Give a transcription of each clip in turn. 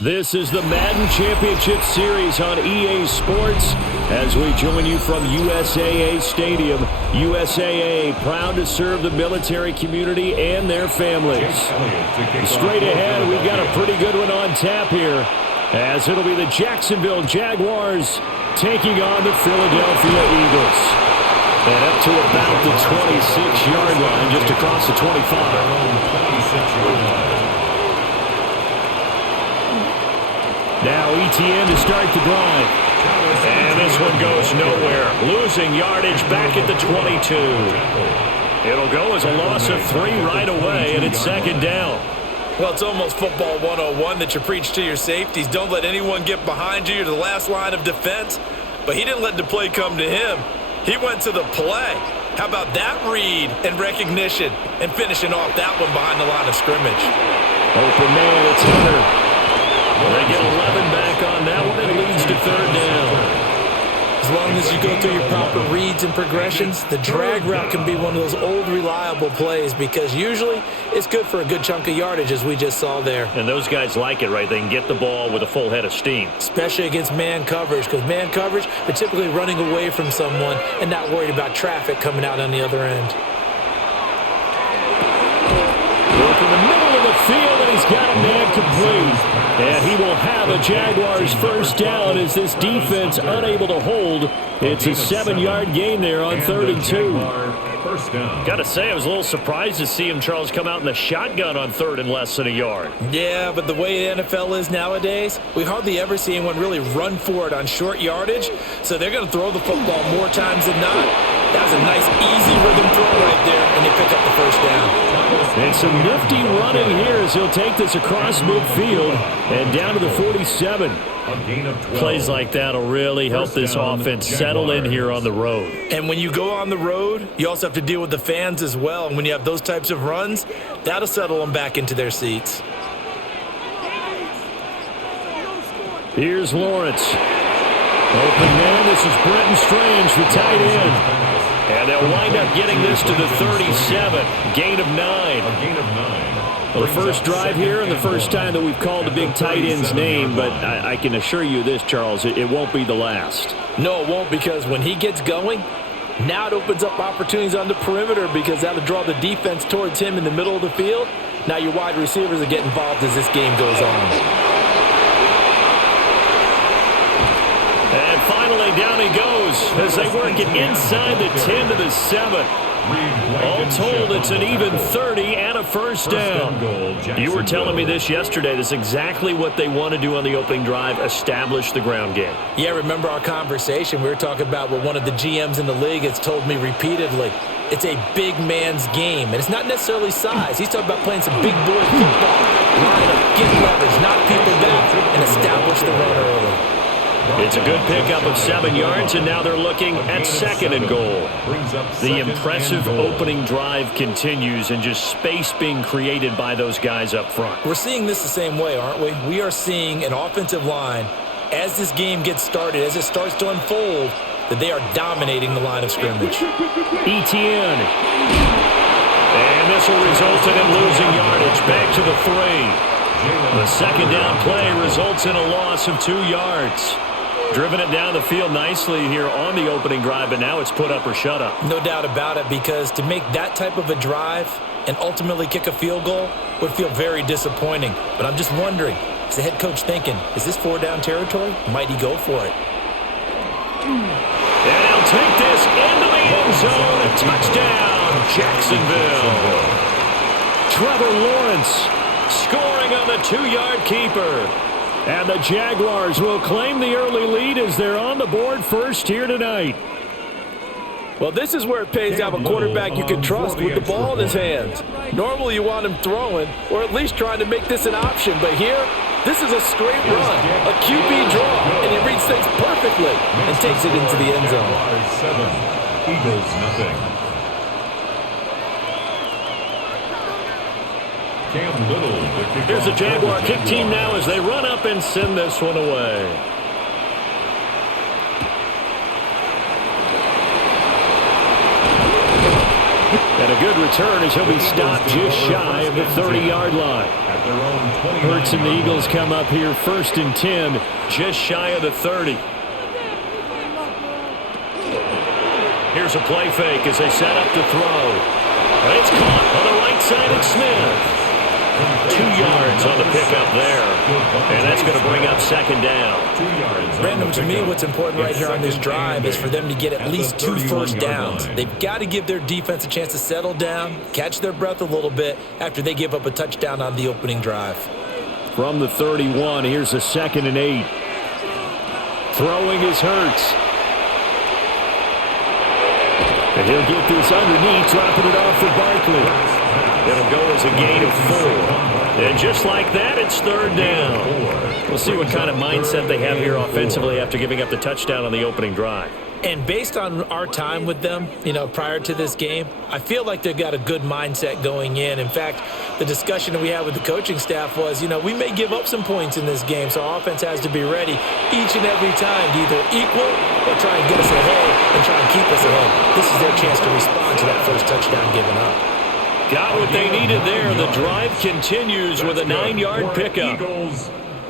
This is the Madden Championship Series on EA Sports as we join you from USAA Stadium. USAA proud to serve the military community and their families. Straight ahead, we've got a pretty good one on tap here, as it'll be the Jacksonville Jaguars taking on the Philadelphia Eagles. And up to about the 26-yard line, just across the 25. Now ETN to start the drive. And this one goes nowhere. Losing yardage back at the 22. It'll go as a loss of 3 right away, and it's second down. Well, it's almost football 101 that you preach to your safeties. Don't let anyone get behind you. You're the last line of defense. But he didn't let the play come to him. He went to the play. How about that read and recognition and finishing off that one behind the line of scrimmage? Open man, it's Hunter. They get 11 back on that one. It leads to third down. As long as you go through your proper reads and progressions, the drag route can be one of those old reliable plays because usually it's good for a good chunk of yardage, as we just saw there. And those guys like it, right? They can get the ball with a full head of steam. Especially against man coverage, because man coverage, they're typically running away from someone and not worried about traffic coming out on the other end. Work in the middle of the field, and he's got a man complete. And he will have a Jaguars first down as this defense unable to hold. It's a 7-yard gain there on 3rd and 2. Got to say, I was a little surprised to see him, Charles, come out in the shotgun on 3rd and less than a yard. Yeah, but the way the NFL is nowadays, we hardly ever see anyone really run for it on short yardage. So they're going to throw the football more times than not. That was a nice, easy rhythm throw right there, and they pick up the first down. And some nifty running here as he'll take this across midfield and down to the 47. Plays like that will really help this offense settle in here on the road. And when you go on the road, you also have to deal with the fans as well. And when you have those types of runs, that'll settle them back into their seats. Here's Lawrence. Open man, this is Brenton Strange, the tight end. And they'll wind up getting this to the 37. Gain of 9. Well, the first drive here and the first time that we've called the big tight end's name, but I can assure you this, Charles, it won't be the last. No, it won't, because when he gets going, now it opens up opportunities on the perimeter because that'll draw the defense towards him in the middle of the field. Now your wide receivers will get involved as this game goes on. And finally, down he goes as they work it inside the 10 to the 7. All told, it's an even 30 and a first down. You were telling me this yesterday. This is exactly what they want to do on the opening drive, establish the ground game. Yeah, remember our conversation? We were talking about what one of the GMs in the league has told me repeatedly. It's a big man's game, and it's not necessarily size. He's talking about playing some big boy football. Line up, get leverage, knock people back, and establish the run early. It's a good pickup of 7 yards, and now they're looking at 2nd and goal. The impressive opening drive continues, and just space being created by those guys up front. We're seeing this the same way, aren't we? We are seeing an offensive line, as this game gets started, as it starts to unfold, that they are dominating the line of scrimmage. ETN. And this will result in him losing yardage back to the 3. The second down play results in a loss of 2 yards. Driven it down the field nicely here on the opening drive, but now it's put up or shut up. No doubt about it, because to make that type of a drive and ultimately kick a field goal would feel very disappointing. But I'm just wondering, is the head coach thinking, is this 4-down territory? Might he go for it? And he'll take this into the end zone. A touchdown, Jacksonville. Trevor Lawrence scoring on the 2-yard keeper. And the Jaguars will claim the early lead as they're on the board first here tonight. Well, this is where it pays to have a quarterback you can trust with the ball in his hands. Normally you want him throwing, or at least trying to make this an option. But here, this is a straight run, a QB draw, and he reads things perfectly and takes it into the end zone. 7, Eagles nothing. Here's the Jaguar kick team now as they run up and send this one away. And a good return as he'll be stopped just shy of the 30-yard line. Hurts and the Eagles come up here 1st and 10, just shy of the 30. Here's a play fake as they set up to throw. It's caught on the right side of Smith. 2 yards on the pickup there. And that's going to bring up 2nd down. Brandon, to me, what's important right here on this drive is for them to get at least 2 first downs. They've got to give their defense a chance to settle down, catch their breath a little bit after they give up a touchdown on the opening drive. From the 31, here's a 2nd and 8. Throwing is Hurts. And he'll get this underneath, dropping it off for Barkley. It'll go as a gain of 4. And just like that, it's 3rd down. We'll see what kind of mindset they have here offensively after giving up the touchdown on the opening drive. And based on our time with them, prior to this game, I feel like they've got a good mindset going in. In fact, the discussion that we had with the coaching staff was, we may give up some points in this game, so our offense has to be ready each and every time to either equal or try and get us ahead and try and keep us ahead. This is their chance to respond to that first touchdown given up. Got what they needed there. The drive continues with a 9-yard pickup.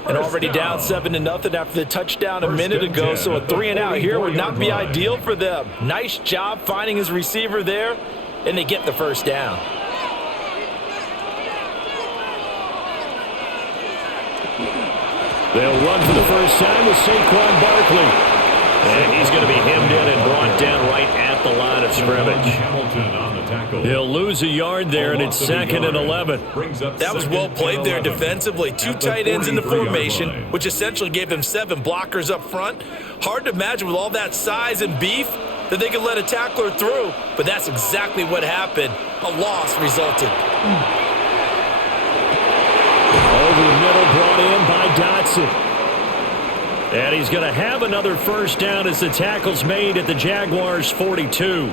And already down 7-0 after the touchdown a minute ago, so a 3-and-out here would not be ideal for them. Nice job finding his receiver there, and they get the first down. They'll run for the first time with Saquon Barkley. And he's going to be hemmed in and brought down right at the line of scrimmage. He'll lose a yard there, and it's 2nd and 11. That was well played there defensively. 2 tight ends in the formation, which essentially gave them 7 blockers up front. Hard to imagine with all that size and beef that they could let a tackler through, but that's exactly what happened. A loss resulted. Over the middle, brought in by Dotson. And he's going to have another first down as the tackle's made at the Jaguars' 42.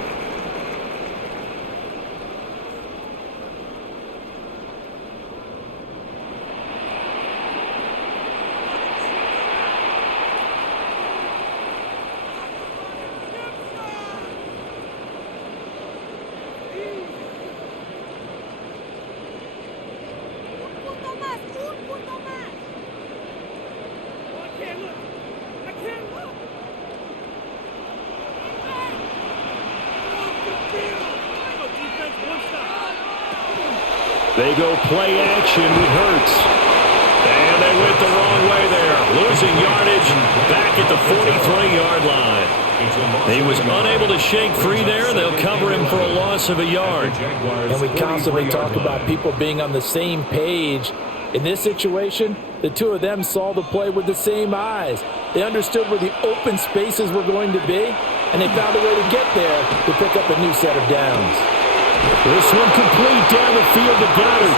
They go play action with Hurts. And they went the wrong way there. Losing yardage back at the 43-yard line. He was unable to shake free there. They'll cover him for a loss of a yard. And we constantly talk about people being on the same page. In this situation, the two of them saw the play with the same eyes. They understood where the open spaces were going to be, and they found a way to get there to pick up a new set of downs. This one complete down the field to Goddard.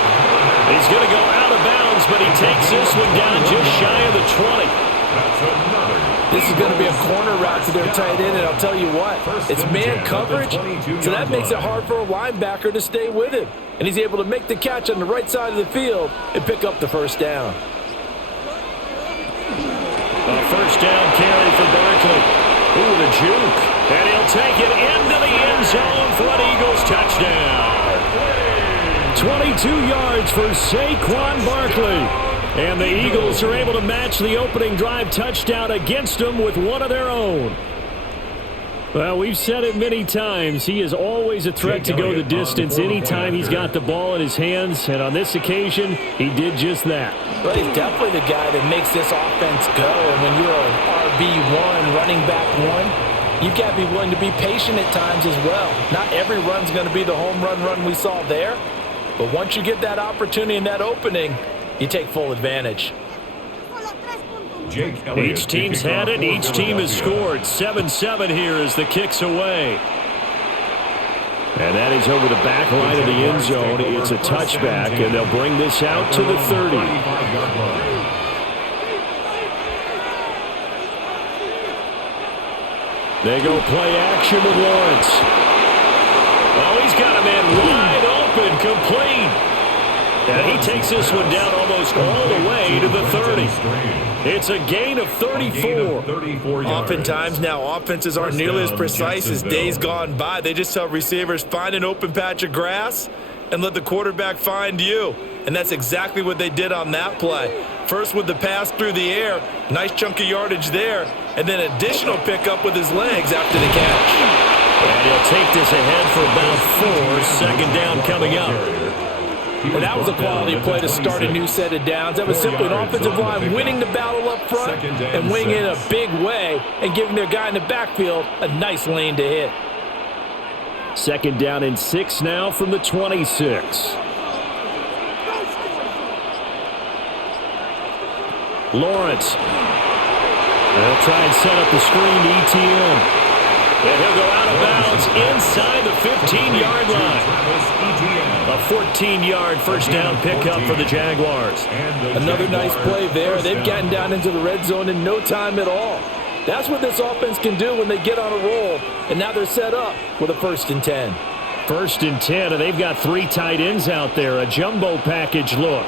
He's going to go out of bounds, but he takes this one down just shy of the 20. This is going to be a corner route to their tight end, and I'll tell you what, it's man coverage, so that makes it hard for a linebacker to stay with him. And he's able to make the catch on the right side of the field and pick up the first down. A first down carry for Barkley. Ooh, the juke. And he'll take it into the end zone for an Eagles touchdown. 22 yards for Saquon Barkley. And the Eagles are able to match the opening drive touchdown against them with one of their own. Well, we've said it many times. He is always a threat to go the distance anytime he's got the ball in his hands. And on this occasion, he did just that. Well, he's definitely the guy that makes this offense go. And when you're an RB1, running back one, you've got to be willing to be patient at times as well. Not every run's going to be the home run we saw there. But once you get that opportunity and that opening, you take full advantage. Each team's had it. Each team has scored. 7-7 here as the kick's away. And that is over the back line of the end zone. It's a touchback, and they'll bring this out to the 30. They go play action with Lawrence. Oh, he's got a man wide open, complete. And he takes this one down almost all the way play to the 30. It's a gain of 34. Oftentimes now, offenses aren't nearly as precise as days gone by. They just tell receivers, find an open patch of grass and let the quarterback find you. And that's exactly what they did on that play. First with the pass through the air, nice chunk of yardage there, and then additional pickup with his legs after the catch. And he'll take this ahead for about 4. Second down coming up. And that was a quality play to start a new set of downs. That was simply an offensive line winning the battle up front and winning in a big way and giving their guy in the backfield a nice lane to hit. Second down and 6 now from the 26. Lawrence. They'll try and set up the screen to ETN. And he'll go out of bounds inside the 15-yard line. A 14-yard first down pickup for the Jaguars. Another nice play there. They've gotten down into the red zone in no time at all. That's what this offense can do when they get on a roll. And now they're set up with a 1st and 10. 1st and 10, and they've got 3 tight ends out there. A jumbo package look.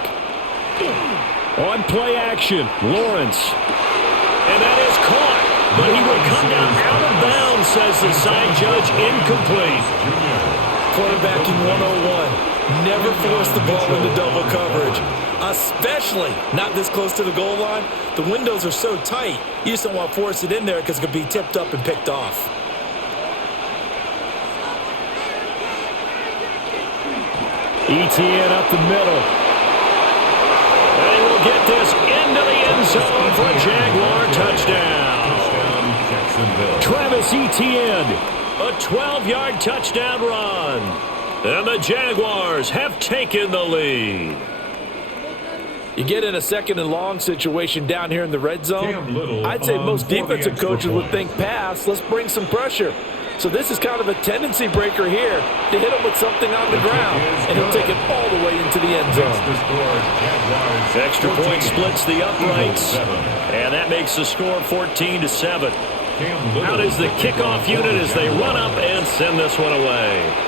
On play action, Lawrence. And that is caught. But he will come down out of bounds, says the side judge, incomplete. Quarterbacking 101. Never force the ball into double coverage, especially not this close to the goal line. The windows are so tight, you just don't want to force it in there because it could be tipped up and picked off. ETN up the middle. And he will get this into the end zone for a Jaguar touchdown. Travis Etienne, a 12-yard touchdown run. And the Jaguars have taken the lead. You get in a 2nd and long situation down here in the red zone, I'd say most defensive coaches would think pass, let's bring some pressure. So this is kind of a tendency breaker here to hit him with something on the ground, and he'll take it all the way into the end zone. Extra point splits the uprights, and that makes the score 14-7. Out is the kickoff unit as they run up and send this one away.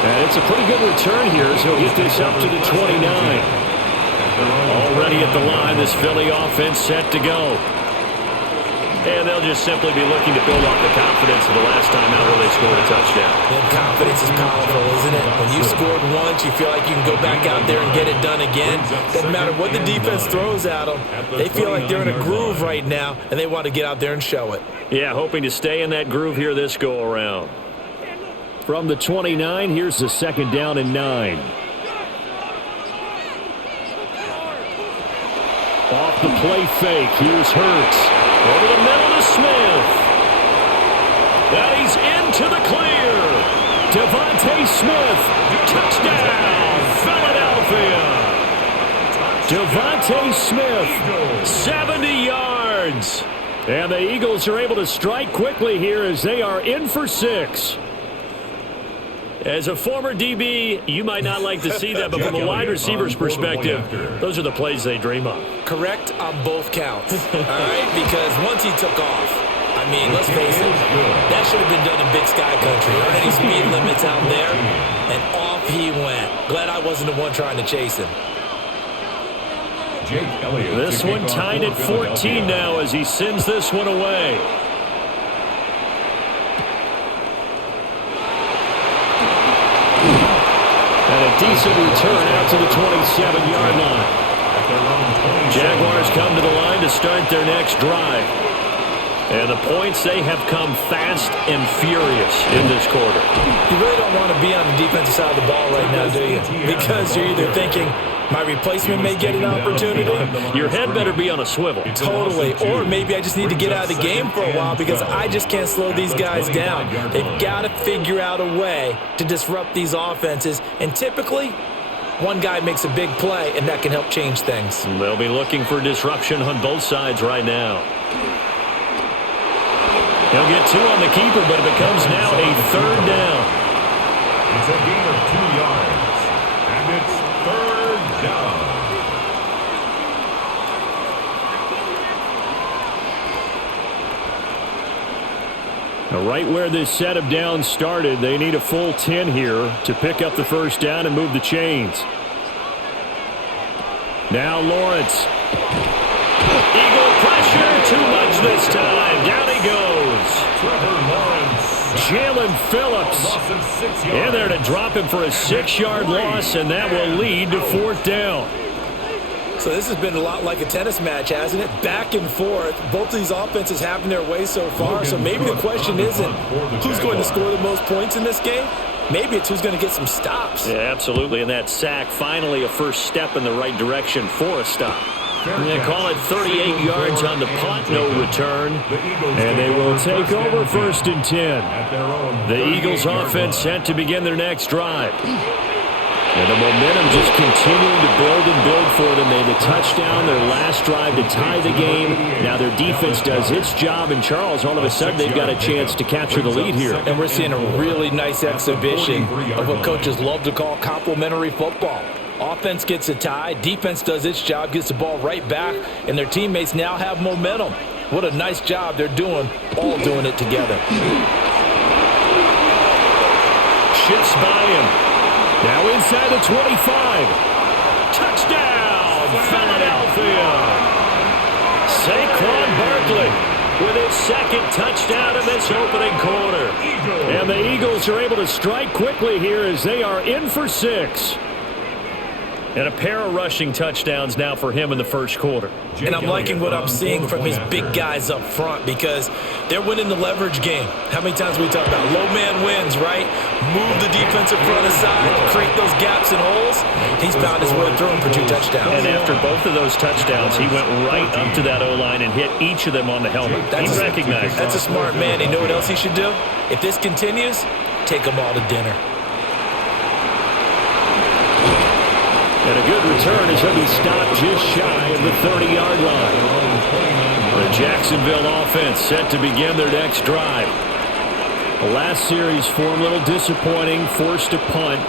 And it's a pretty good return here, so he'll get this up to the 29. Already at the line, this Philly offense set to go. And they'll just simply be looking to build off the confidence of the last time out where they scored a touchdown. And confidence is powerful, isn't it? When you scored once, you feel like you can go back out there and get it done again. Doesn't matter what the defense throws at them. They feel like they're in a groove right now, and they want to get out there and show it. Yeah, hoping to stay in that groove here this go-around. From the 29, here's the 2nd down and 9. Off the play fake, here's Hurts. Over the middle to Smith. And he's into the clear. Devontae Smith, touchdown, Philadelphia. Devontae Smith, 70 yards. And the Eagles are able to strike quickly here as they are in for 6. As a former DB, you might not like to see that, but from a wide receiver's perspective, those are the plays they dream of. Correct on both counts, all right? Because once he took off, I mean, let's face it, that should have been done in Big Sky Country. Aren't any speed limits out there? And off he went. Glad I wasn't the one trying to chase him. This one tied at 14 now as he sends this one away. And a decent return out to the 27-yard line. Jaguars come to the line to start their next drive. And the points, they have come fast and furious in this quarter. You really don't want to be on the defensive side of the ball right now, do you? Because you're either thinking, my replacement may get an opportunity. Your head better be on a swivel. Totally. Or maybe I just need to get out of the game for a while because I just can't slow these guys down. They've got to figure out a way to disrupt these offenses. And typically, one guy makes a big play, and that can help change things. They'll be looking for disruption on both sides right now. He'll get 2 on the keeper, but it becomes now a 3rd down. It's a gain of 2 yards, and it's 3rd down. Now, right where this set of downs started, they need a full 10 here to pick up the first down and move the chains. Now Lawrence. Eagle pressure, too much this time. Down he goes. Trevor Lawrence. Jalen Phillips in there to drop him for a 6-yard loss, and that will lead to fourth down. So this has been a lot like a tennis match, hasn't it? Back and forth. Both of these offenses having their way so far. So maybe the question isn't who's going to score the most points in this game. Maybe it's who's going to get some stops. Yeah, absolutely. And that sack, finally a first step in the right direction for a stop. They call it 38 yards on the punt, no return. And they will take over first and 10. The Eagles offense set to begin their next drive. And the momentum just continuing to build and build for them. They had a touchdown their last drive to tie the game. Now their defense does its job, and Charles, all of a sudden, they've got a chance to capture the lead here. And we're seeing a really nice exhibition of what coaches love to call complementary football. Offense gets a tie, defense does its job, gets the ball right back, and their teammates now have momentum. What a nice job they're doing, all doing it together. Shifts by him. Now inside the 25. Touchdown, Philadelphia. Saquon Barkley with his second touchdown in this opening quarter. And the Eagles are able to strike quickly here as they are in for 6. And a pair of rushing touchdowns now for him in the first quarter. And I'm liking what I'm seeing from his big guys up front because they're winning the leverage game. How many times we talk about low man wins, right? Move the defensive front aside, create those gaps and holes. He's found his way through them for 2 touchdowns. And after both of those touchdowns, he went right up to that O-line and hit each of them on the helmet. He recognized that's a smart man. He knew what else he should do. If this continues, take them all to dinner. And a good return as he'll be stopped just shy of the 30-yard line. The Jacksonville offense set to begin their next drive. The last series for them a little disappointing, forced a punt.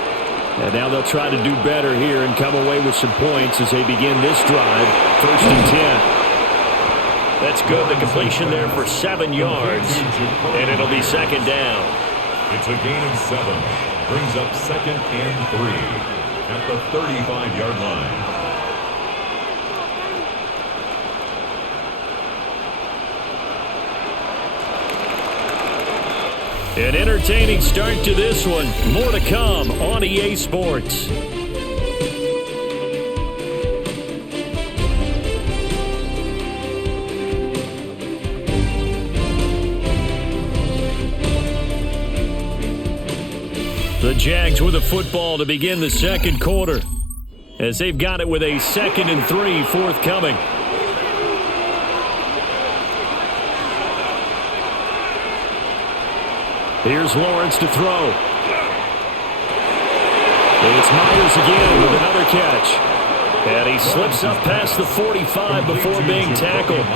And now they'll try to do better here and come away with some points as they begin this drive. First and 10. That's good. The completion there for 7 yards. And it'll be second down. It's a gain of 7. Brings up second and 3. At the 35-yard line. An entertaining start to this one. More to come on EA Sports. The Jags with a football to begin the second quarter as they've got it with a 2nd and 3 forthcoming. Here's Lawrence to throw. It's Myers again with another catch. And he slips up past the 45 before being tackled.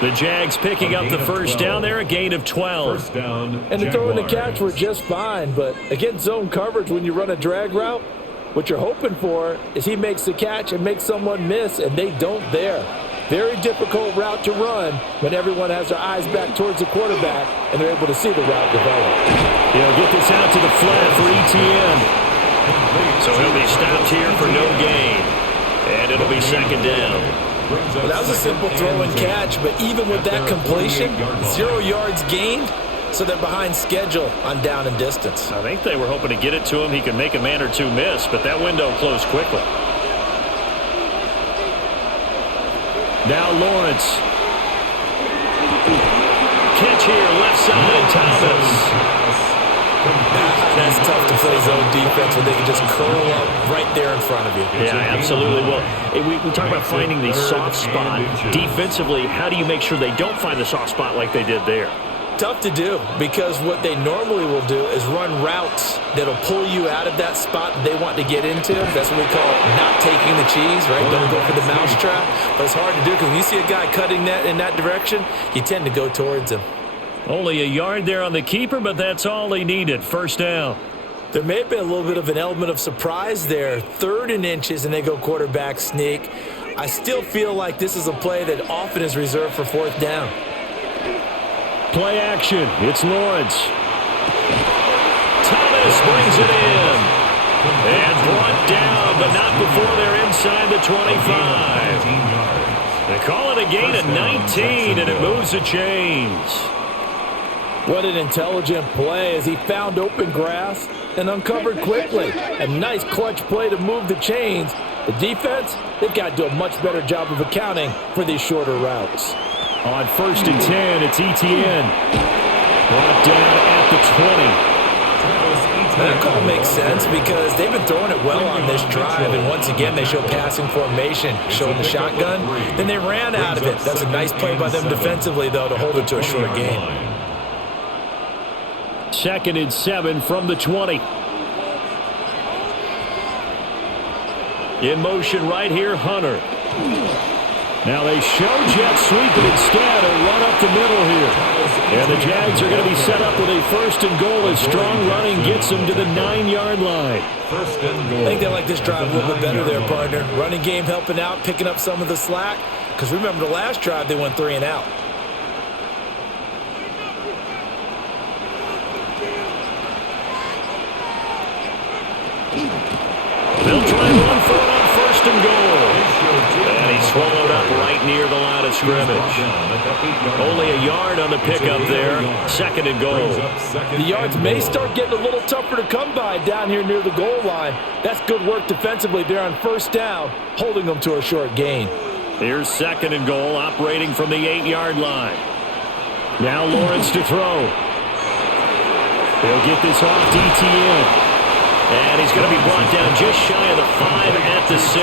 The Jags picking up the first down there, a gain of 12. And the throw and the catch were just fine, but against zone coverage when you run a drag route, what you're hoping for is he makes the catch and makes someone miss, and they don't there. Very difficult route to run when everyone has their eyes back towards the quarterback and they're able to see the route develop. He'll get this out to the flat for ETN. So he'll be stopped here for no gain. And it'll be second down. Well, that was a simple throw and catch, but even with that completion, 0 yards gained, so they're behind schedule on down and distance. I think they were hoping to get it to him. He could make a man or two miss, but that window closed quickly. Now Lawrence. Catch here, left side, Thomas. That's tough to play zone defense when they can just curl up right there in front of you. Yeah, absolutely. Well, we talk about finding the soft spot. Defensively, how do you make sure they don't find the soft spot like they did there? Tough to do because what they normally will do is run routes that'll pull you out of that spot that they want to get into. That's what we call not taking the cheese, right? Don't go for the mousetrap. But it's hard to do because when you see a guy cutting that in that direction, you tend to go towards him. Only a yard there on the keeper, but that's all they needed. First down. There may have been a little bit of an element of surprise there. 3rd and inches, and they go quarterback sneak. I still feel like this is a play that often is reserved for 4th down. play action. It's Lawrence. Thomas brings it in. And brought down, but not before they're inside the 25. They call it a gain of 19, and it moves the chains. What an intelligent play as he found open grass and uncovered quickly. A nice clutch play to move the chains. The defense, they've got to do a much better job of accounting for these shorter routes. On 1st and 10, it's Etienne. Brought down at the 20. That call makes sense because they've been throwing it well on this drive, and once again they show passing formation, showing the shotgun. Then they ran out of it. That's a nice play by them defensively, though, to hold it to a short gain. 2nd and 7 from the 20. In motion right here, Hunter. Now they show jet sweep, but instead a run up the middle here. And the Jags are going to be set up with a 1st and goal as strong running gets them to the 9-yard line. I think they like this drive a little bit better there, partner. Running game helping out, picking up some of the slack. Because remember the last drive they went 3 and out. They'll try and run for it on 1st and goal. And he's swallowed up right near the line of scrimmage. Only a yard on the pickup there. 2nd and goal. The yards may start getting a little tougher to come by down here near the goal line. That's good work defensively there on 1st down, holding them to a short gain. Here's 2nd and goal, operating from the 8-yard line. Now Lawrence to throw. He'll get this off to Etienne. And he's going to be brought down just shy of the 5 at the 6.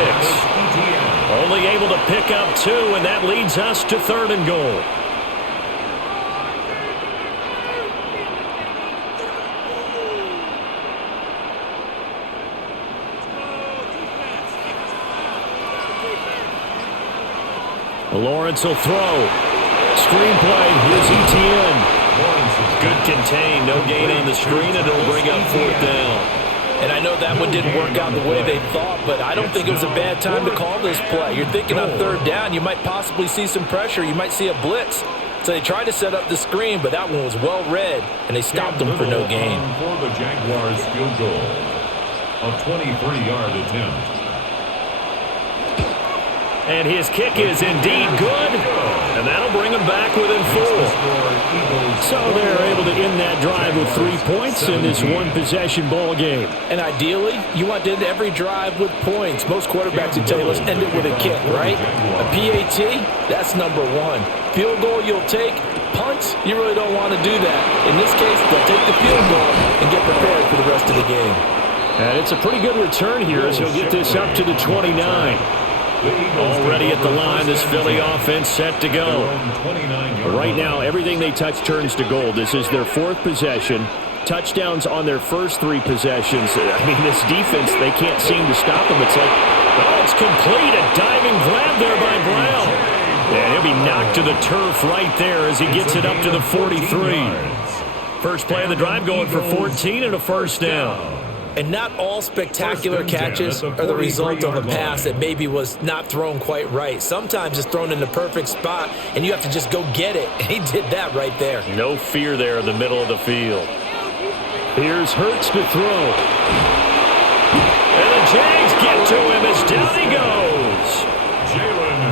Only able to pick up 2, and that leads us to 3rd and goal. Lawrence will throw. Screenplay. Here's Etienne. Good contain. No gain on the screen, and it'll bring up 4th down. And I know that one didn't work out the way they thought, but I don't think it was a bad time to call this play. You're thinking on 3rd down, you might possibly see some pressure. You might see a blitz. So they tried to set up the screen, but that one was well read, and they stopped them for no gain. For the Jaguars field goal, a 23-yard attempt. And his kick is indeed good, and that'll bring him back within 4. So they're able to end that drive with 3 points in this one-possession ball game. And ideally, you want to end every drive with points. Most quarterbacks would tell you, let's end it with a kick, right? A PAT, that's number 1. Field goal you'll take. Punts, you really don't want to do that. In this case, they'll take the field goal and get prepared for the rest of the game. And it's a pretty good return here as he'll get this up to the 29. Already at the line, this Philly offense set to go. Right now, everything they touch turns to gold. This is their 4th possession. Touchdowns on their first 3 possessions. I mean, this defense, they can't seem to stop them. It's like, oh, it's complete. A diving grab there by Brown. And he'll be knocked to the turf right there as he gets it up to the 43. First play of the drive going for 14 and a 1st down. And not all spectacular catches are the result of a pass that maybe was not thrown quite right. Sometimes it's thrown in the perfect spot, and you have to just go get it. And he did that right there. No fear there in the middle of the field. Here's Hurts to throw. And the Jags get to him as down he goes.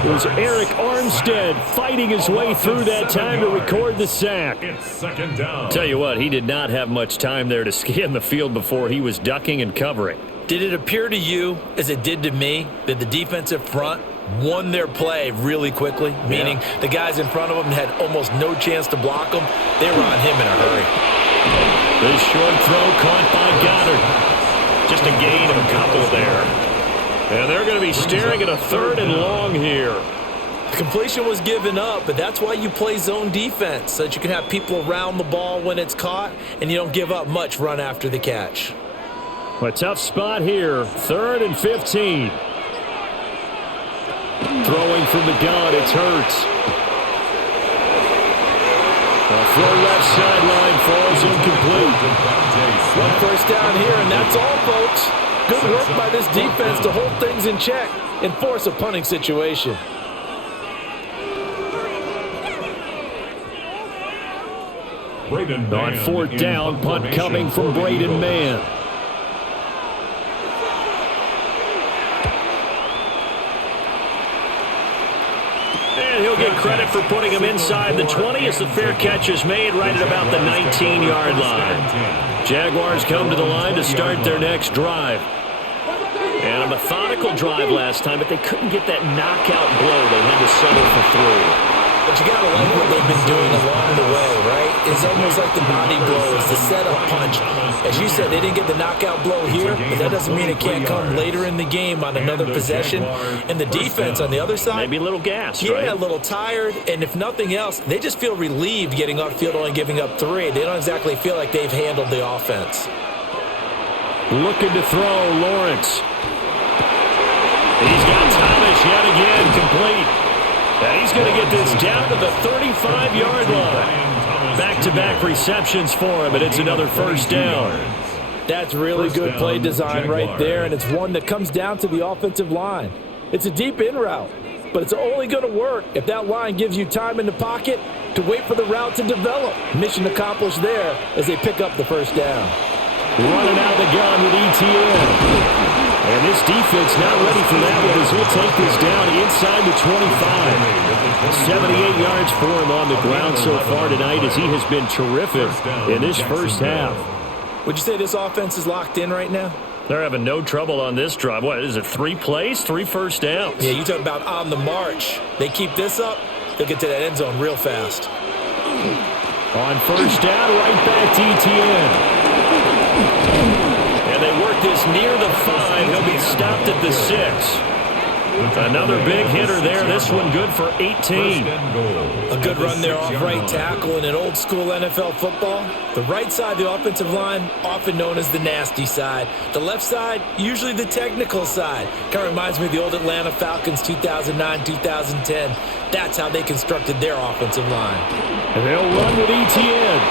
It was Eric Armstead fighting his way through that time to record the sack. It's 2nd down. Tell you what, he did not have much time there to scan the field before he was ducking and covering. Did it appear to you, as it did to me, that the defensive front won their play really quickly? Meaning the guys in front of them had almost no chance to block them. They were on him in a hurry. This short throw caught by Goddard. Just a gain of a couple there. And they're going to be staring at a 3rd and long here. The completion was given up, but that's why you play zone defense, so that you can have people around the ball when it's caught, and you don't give up much run after the catch. A tough spot here, 3rd and 15. Throwing from the gun, it's Hurts. The throw left sideline falls incomplete. 1 first down here, and that's all, folks. Good work by this defense to hold things in check and force a punting situation. On fourth down, punt coming from Braden Mann. And he'll get credit for putting him inside the 20 as the fair catch is made right at about the 19-yard line. Jaguars come to the line to start their next drive. And a methodical drive last time, but they couldn't get that knockout blow. They had to settle for 3. But you got to like what they've been doing along the way, right? It's almost like the body blow. It's the setup punch. As you said, they didn't get the knockout blow here, but that doesn't mean it can't come later in the game on another possession. And the defense on the other side, maybe a little gassed, right? Yeah, a little tired. And if nothing else, they just feel relieved getting off field, only giving up 3. They don't exactly feel like they've handled the offense. Looking to throw, Lawrence. He's got Thomas yet again complete. And he's going to get this down to the 35-yard line. Back-to-back receptions for him, and it's another first down. That's really good play design right there, and it's one that comes down to the offensive line. It's a deep in route, but it's only going to work if that line gives you time in the pocket to wait for the route to develop. Mission accomplished there as they pick up the first down. Running out of the gun with ETN. And this defense not ready for that one as he'll take this down inside the 25. 78 yards for him on the ground so far tonight as he has been terrific in this first half. Would you say this offense is locked in right now? They're having no trouble on this drive. What is it, 3 plays, 3 first downs? Yeah, you talk about on the march. They keep this up, they'll get to that end zone real fast. On first down, right back to ETN. And they work this near the 5. He'll be stopped at the 6. Another big hitter there. This one good for 18. A good run there off right tackle in an old school NFL football. The right side of the offensive line, often known as the nasty side. The left side, usually the technical side. Kind of reminds me of the old Atlanta Falcons 2009, 2010. That's how they constructed their offensive line. And they'll run with ETN.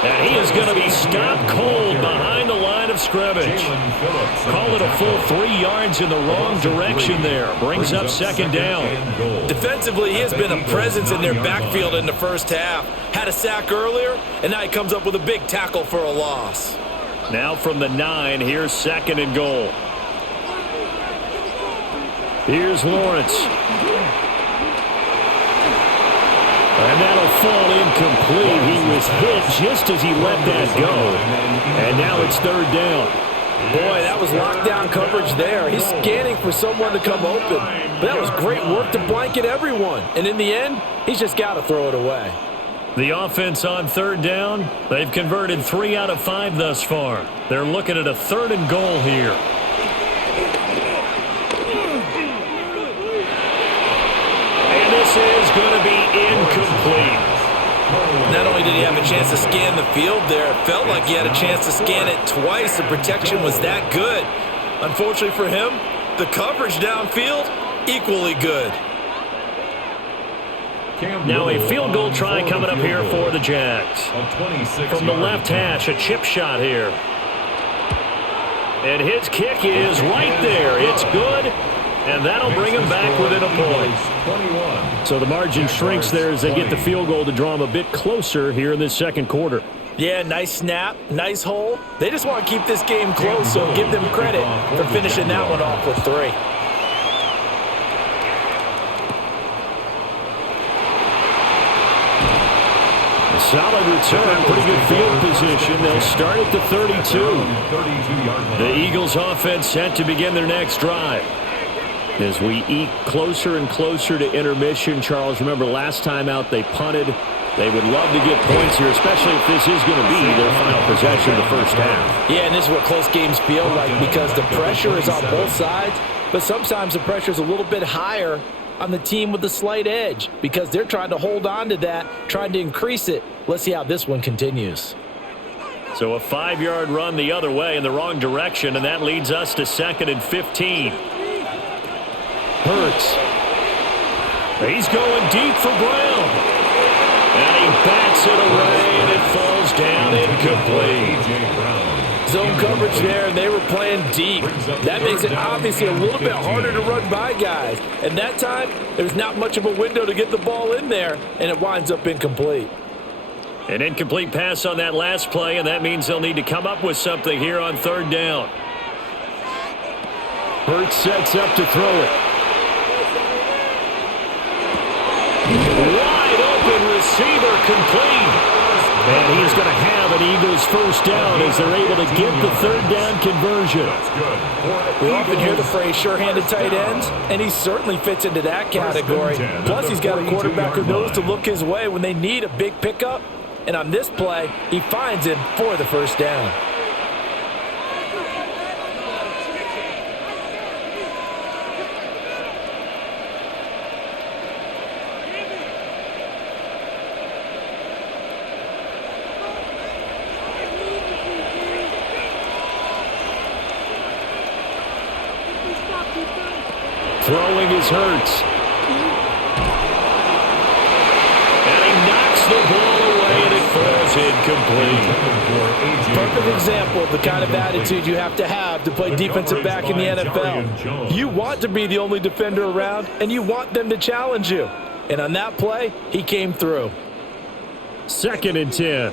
And he is going to be stopped cold behind the line of scrimmage. Call it a full 3 yards in the wrong direction there. Brings up second down. Defensively, he has been a presence in their backfield in the first half. Had a sack earlier, and now he comes up with a big tackle for a loss. Now from the 9, here's second and goal. Here's Lawrence. And that'll fall incomplete. He was hit just as he let that go. And now it's third down. Boy, that was lockdown coverage there. He's scanning for someone to come open. But that was great work to blanket everyone. And in the end, he's just got to throw it away. The offense on third down, they've converted 3 out of 5 thus far. They're looking at a third and goal here. This is going to be incomplete. Not only did he have a chance to scan the field there, it felt like he had a chance to scan it twice. The protection was that good. Unfortunately for him, the coverage downfield, equally good. Now a field goal try coming up here for the Jags. From the left hash, a chip shot here. And his kick is right there. It's good. And that'll bring him back within a point. So the margin shrinks there as they get the field goal to draw them a bit closer here in this second quarter. Yeah, nice snap, nice hole. They just want to keep this game close, so give them credit for finishing that one off with 3. A solid return, pretty good field position. They'll start at the 32. The Eagles offense set to begin their next drive. As we eke closer and closer to intermission, Charles, remember last time out they punted. They would love to get points here, especially if this is going to be their final possession of the first half. Yeah, and this is what close games feel like because the pressure is on both sides, but sometimes the pressure is a little bit higher on the team with the slight edge because they're trying to hold on to that, trying to increase it. Let's see how this one continues. So a 5-yard run the other way in the wrong direction, and that leads us to 2nd and 15. Hurts. He's going deep for Brown. And he bats it away, and it falls down incomplete. Zone coverage there, and they were playing deep. That makes it obviously a little bit harder to run by guys. And that time, there's not much of a window to get the ball in there, and it winds up incomplete. An incomplete pass on that last play, and that means they'll need to come up with something here on third down. Hurts sets up to throw it. Wide open receiver complete. And he's going to have an Eagles first down as they're able to get the third down conversion. We often hear the phrase sure-handed tight ends, and he certainly fits into that category. Plus, he's got a quarterback who knows to look his way when they need a big pickup. And on this play, he finds him for the first down. Throwing is Hurts. And he knocks the ball away, and it falls incomplete. Perfect example of the kind of attitude you have to play defensive back in the NFL. You want to be the only defender around, and you want them to challenge you. And on that play, he came through. 2nd and 10.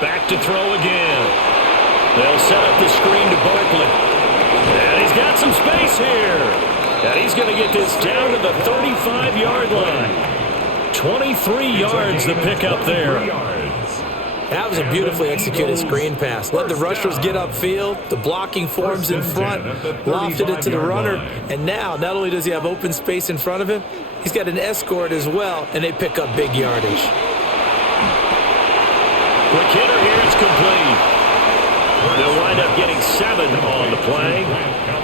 Back to throw again. They'll set up the screen to Barkley. And he's got some space here. And he's going to get this down to the 35-yard line. 23 yards to pick up there. That was a beautifully executed screen pass. Let the rushers get upfield. The blocking forms in front. Lofted it to the runner. And now, not only does he have open space in front of him, he's got an escort as well, and they pick up big yardage. Quick hitter here, it's complete. They'll wind up getting 7 on the play,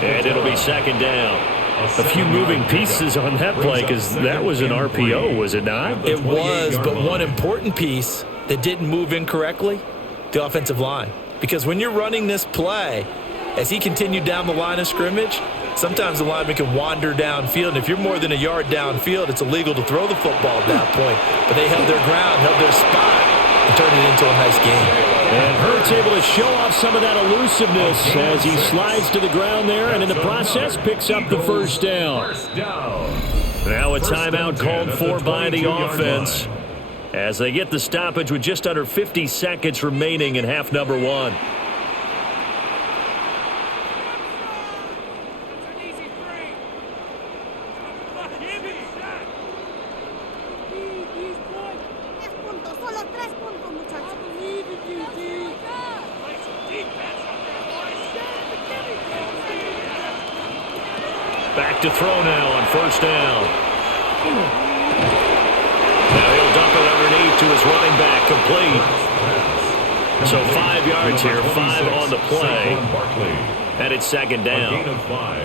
and it'll be 2nd down. A few moving pieces on that play because that was an RPO, was it not? It was, but one important piece that didn't move incorrectly, the offensive line. Because when you're running this play, as he continued down the line of scrimmage, sometimes the lineman can wander downfield, and if you're more than a yard downfield, it's illegal to throw the football at that point. But they held their ground, held their spot, and turned it into a nice game. And Hurts able to show off some of that elusiveness as he slides to the ground there, and in the process picks up the first down. Now a timeout called for by the offense as they get the stoppage with just under 50 seconds remaining in half number 1. Back to throw now on first down. Now he'll dump it underneath to his running back, complete. So 5 yards here, 5 on the play. And it's 2nd down.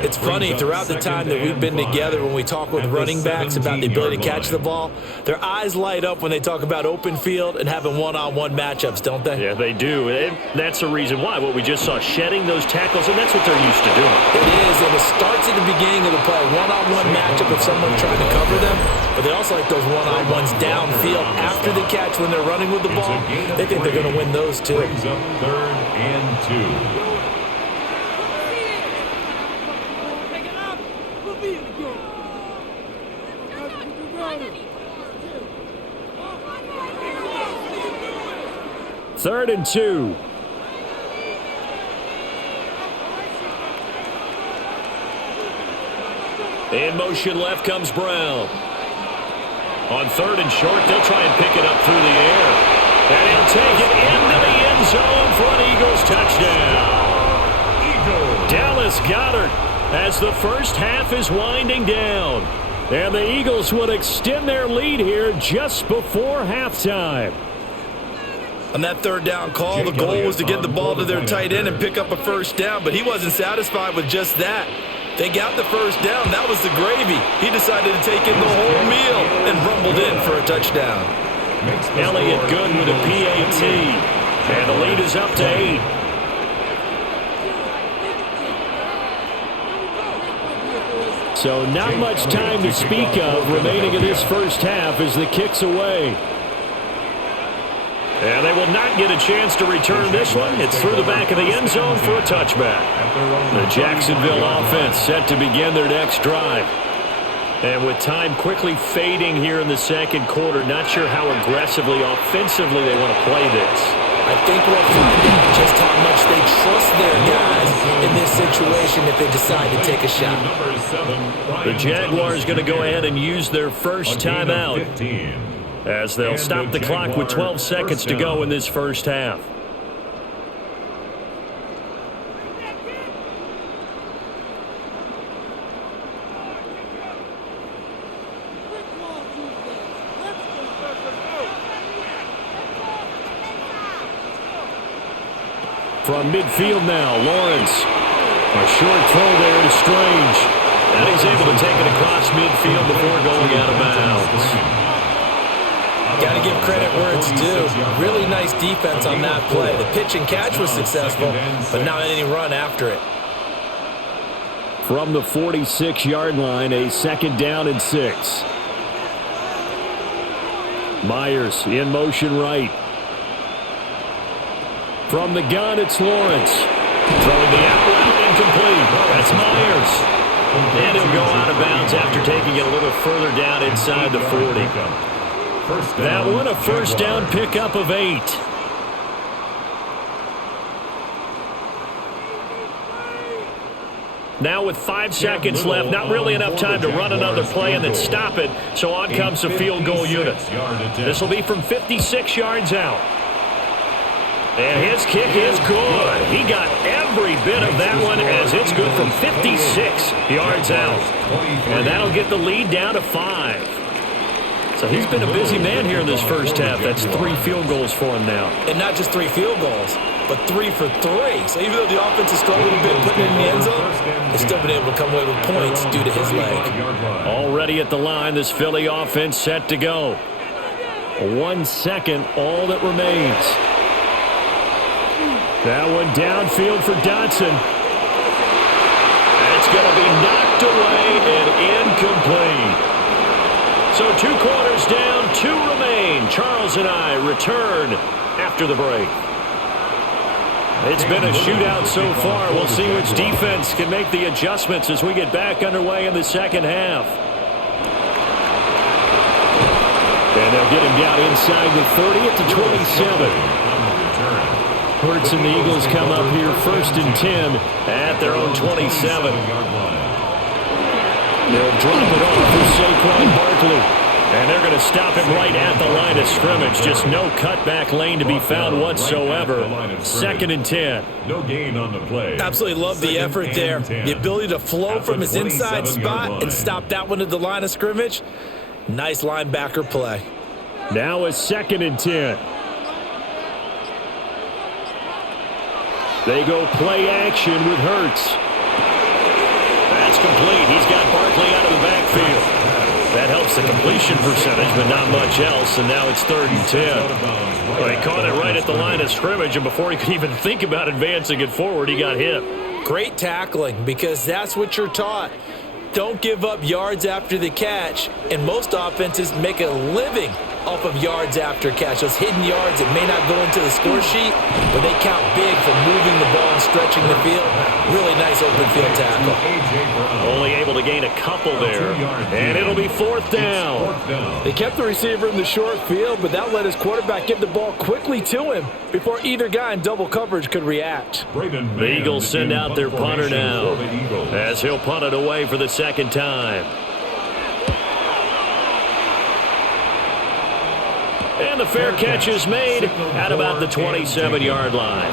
It's funny, throughout the time that we've been together, when we talk with running backs about the ability to catch the ball, their eyes light up when they talk about open field and having one-on-one matchups, don't they? Yeah, they do. And that's the reason why. What we just saw, shedding those tackles, and that's what they're used to doing. It is, and it starts at the beginning of the play, one-on-one matchup with someone trying to cover them, but they also like those one-on-ones downfield after the catch when they're running with the ball. They think they're going to win those, too. 3rd and 2. Third and 2. In motion left comes Brown. On 3rd and short, they'll try and pick it up through the air. And he'll take it into the end zone for an Eagles touchdown. Dallas Goedert as the first half is winding down. And the Eagles would extend their lead here just before halftime. On that 3rd down call, the goal was to get the ball to their tight end and pick up a first down, but he wasn't satisfied with just that. They got the first down. That was the gravy. He decided to take in the whole meal and rumbled in for a touchdown. Elliott Good with a PAT. And the lead is up to 8. So not much time to speak of remaining in this first half as the kick's away. And they will not get a chance to return this one. It's through the back of the end zone for a touchback. The Jacksonville offense set to begin their next drive. And with time quickly fading here in the second quarter, not sure how aggressively, offensively they want to play this. I think we'll find out just how much they trust their guys in this situation if they decide to take a shot. The Jaguars going to go ahead and use their first timeout as they'll stop the clock with 12 seconds to go in this first half. From midfield now, Lawrence. A short throw there to Strange. And he's able to take it across midfield before going out of bounds. Got to give credit where it's due. Really nice defense on that play. The pitch and catch was successful, but not any run after it. From the 46-yard line, a second down and 6. Myers in motion right. From the gun, it's Lawrence. Throwing the out route, incomplete. That's Myers. And he'll go out of bounds after taking it a little further down inside the 40. That one, a first down pickup of 8. Now with 5 seconds left, not really enough time to run another play and then stop it, so on comes the field goal unit. This will be from 56 yards out. And his kick is good. He got every bit of that one as it's good from 56 yards out. And that'll get the lead down to 5. So he's been a busy man here in this first half. That's 3 field goals for him now. And not just 3 field goals, but 3 for 3. So even though the offense has struggled a bit putting it in the end zone, they've still been able to come away with points due to his leg. Already at the line, this Philly offense set to go. 1 second, all that remains. That one downfield for Dotson. And it's going to be knocked away and incomplete. So 2 quarters down, 2 remain. Charles and I return after the break. It's been a shootout so far. We'll see which defense can make the adjustments as we get back underway in the second half. And they'll get him down inside the 30 at the 27. Hurts and the Eagles come up here first and 10 at their own 27. They'll drop it off for Saquon Barkley. And they're going to stop him right at the line of scrimmage. Just no cutback lane to be found whatsoever. Second and 10. No gain on the play. Absolutely love the effort there. The ability to flow from his inside spot and stop that one at the line of scrimmage. Nice linebacker play. Now a second and 10. They go play action with Hurts. That's complete. He's got Barkley out of the backfield. That helps the completion percentage, but not much else, and now it's 3rd and 10. Well, he caught it right at the line of scrimmage, and before he could even think about advancing it forward, he got hit. Great tackling, because that's what you're taught. Don't give up yards after the catch, and most offenses make a living off of yards after catch. Those hidden yards that may not go into the score sheet, but they count big for moving the ball and stretching the field. Really nice open field tackle. Only able to gain a couple there, and it'll be 4th down. They kept the receiver in the short field, but that let his quarterback get the ball quickly to him before either guy in double coverage could react. The Eagles send out their punter now as he'll punt it away for the second time. And the fair catch is made at about the 27-yard line.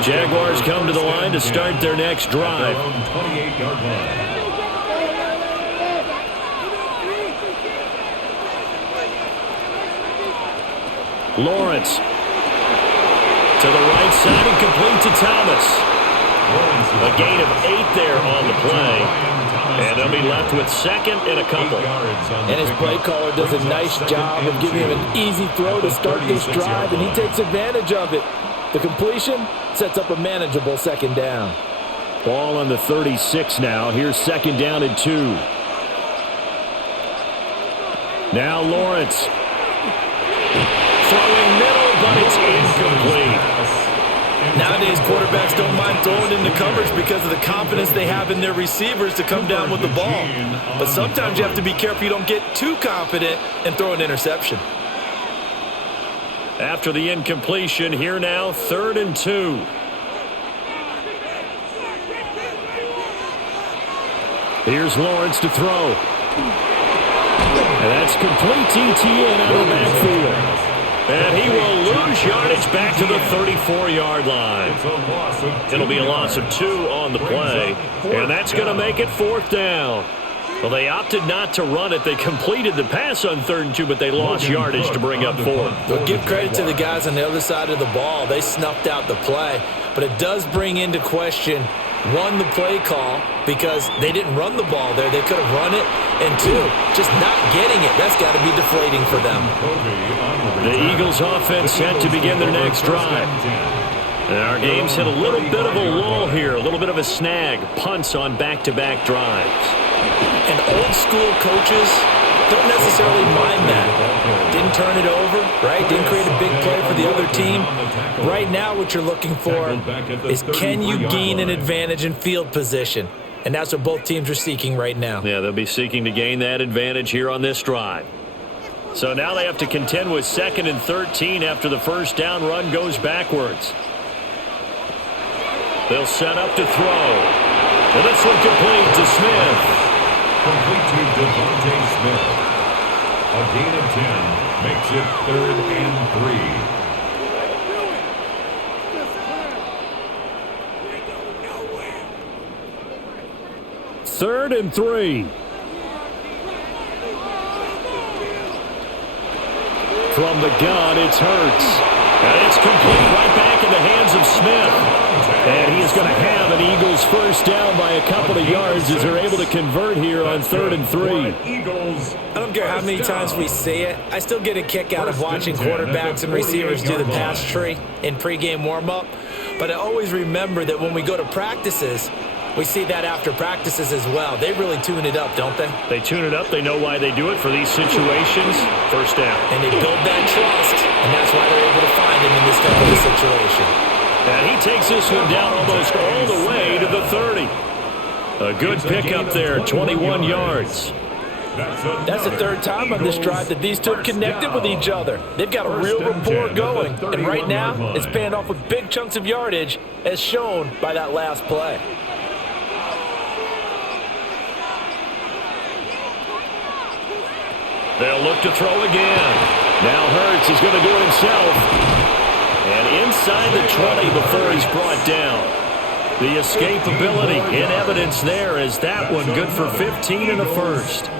Jaguars come to the line to start their next drive. Lawrence to the right side and complete to Thomas. A gain of 8 there on the play. And they'll be left with second and a couple. And his play caller does a nice job of giving him an easy throw to start this drive, and he takes advantage of it. The completion sets up a manageable second down. Ball on the 36 now. Here's second down and 2. Now Lawrence. Throwing middle, but it's incomplete. Nowadays, quarterbacks don't mind throwing into coverage because of the confidence they have in their receivers to come down with the ball. But sometimes you have to be careful you don't get too confident and throw an interception. After the incompletion, here now, 3rd and 2. Here's Lawrence to throw. And that's complete TTN out of the backfield. And he will lose yardage back to the 34-yard line. It'll be a loss of 2 on the play. And that's going to make it 4th down. Well, they opted not to run it. They completed the pass on 3rd and 2, but they lost yardage to bring up 4th. Well, give credit to the guys on the other side of the ball. They snuffed out the play. But it does bring into question, 1, the play call, because they didn't run the ball there. They could have run it. And 2, just not getting it. That's got to be deflating for them. The Eagles offense set to begin their next drive. And our game's hit a little bit of a lull here, a little bit of a snag. Punts on back-to-back drives. And old-school coaches don't necessarily mind that. Didn't turn it over, right? Didn't create a big play for the other team. Right now what you're looking for is, can you gain an advantage in field position? And that's what both teams are seeking right now. Yeah, they'll be seeking to gain that advantage here on this drive. So now they have to contend with 2nd and 13 after the first down run goes backwards. They'll set up to throw. And this one complete to Smith. Complete to Devontae Smith. A gain of 10 makes it 3rd and 3. 3rd and 3. From the gun, it's Hurts. And it's complete right back in the hands of Smith. And he is going to have an Eagles first down by a couple of yards as they're able to convert here on 3rd and 3. I don't care how many times we say it. I still get a kick out of watching quarterbacks and receivers do the pass tree in pregame warm-up. But I always remember that when we go to practices, we see that after practices as well. They really tune it up, don't they? They tune it up. They know why they do it for these situations. First down. And they build that trust, and that's why they're able to find him in this type of a situation. And he takes this one down almost all the way to the 30. A good pickup there, 21 yards. That's the 3rd time on this drive that these two have connected with each other. They've got a real rapport going. And right now, it's paying off with big chunks of yardage, as shown by that last play. They'll look to throw again. Now Hurts is going to do it himself. And inside the 20 before he's brought down. The escapability in evidence there as that one good for 15 and a first.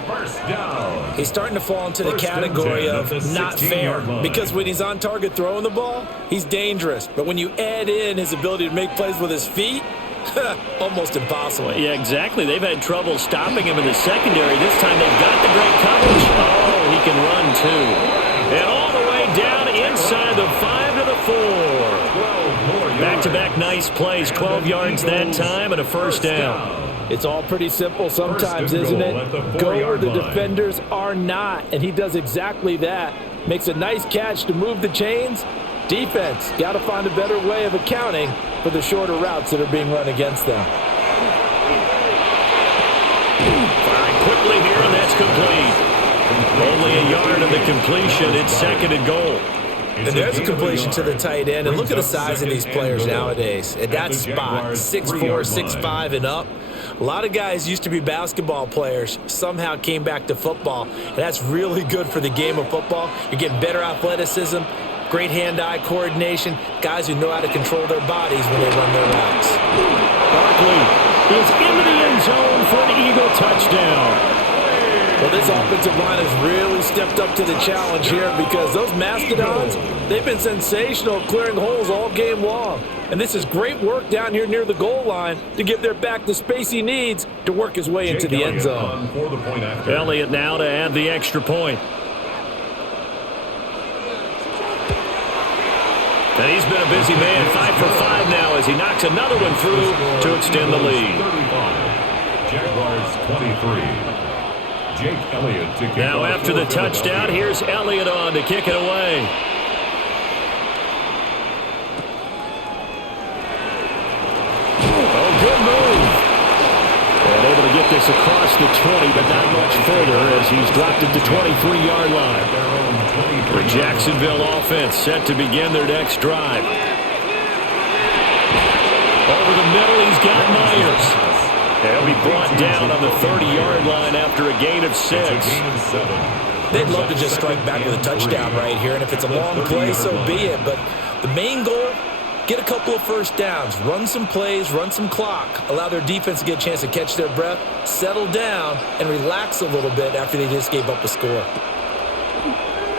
He's starting to fall into the category of not fair, because when he's on target throwing the ball, he's dangerous. But when you add in his ability to make plays with his feet, almost impossible. Yeah, exactly. They've had trouble stopping him in the secondary. This time they've got the great coverage. Oh, he can run too. And all the way down inside the 5 to the 4. Back-to-back nice plays. 12 yards that time and a first down. It's all pretty simple sometimes, isn't it? Go where the defenders are not, and he does exactly that. Makes a nice catch to move the chains. Defense, got to find a better way of accounting for the shorter routes that are being run against them. Firing quickly here, and that's complete. Only a yard of the completion. It's 2nd and goal. And there's a completion to the tight end. And look at the size of these players nowadays. At that spot, 6'4", 6'5", and up. A lot of guys used to be basketball players, somehow came back to football. And that's really good for the game of football. You're getting better athleticism, great hand-eye coordination, guys who know how to control their bodies when they run their routes. Barkley is into the end zone for an Eagle touchdown. Well, this offensive line has really stepped up to the challenge here, because those Mastodons, they've been sensational clearing holes all game long. And this is great work down here near the goal line to give their back the space he needs to work his way into the end zone. Elliott now to add the extra point. And he's been a busy man, 5 for 5 now as he knocks another one through to extend the lead. Jaguars 23. Jake Elliott to kick now off after the touchdown, here's Elliott on to kick it away. this across the 20, but not much further as he's dropped it to 23-yard line. The Jacksonville offense set to begin their next drive. Over the middle, he's got Myers. He'll be brought down on the 30-yard line after a gain of 6. They'd love to just strike back with a touchdown right here, and if it's a long play, so be it. But the main goal, get a couple of first downs, run some plays, run some clock, allow their defense to get a chance to catch their breath, settle down, and relax a little bit after they just gave up a score.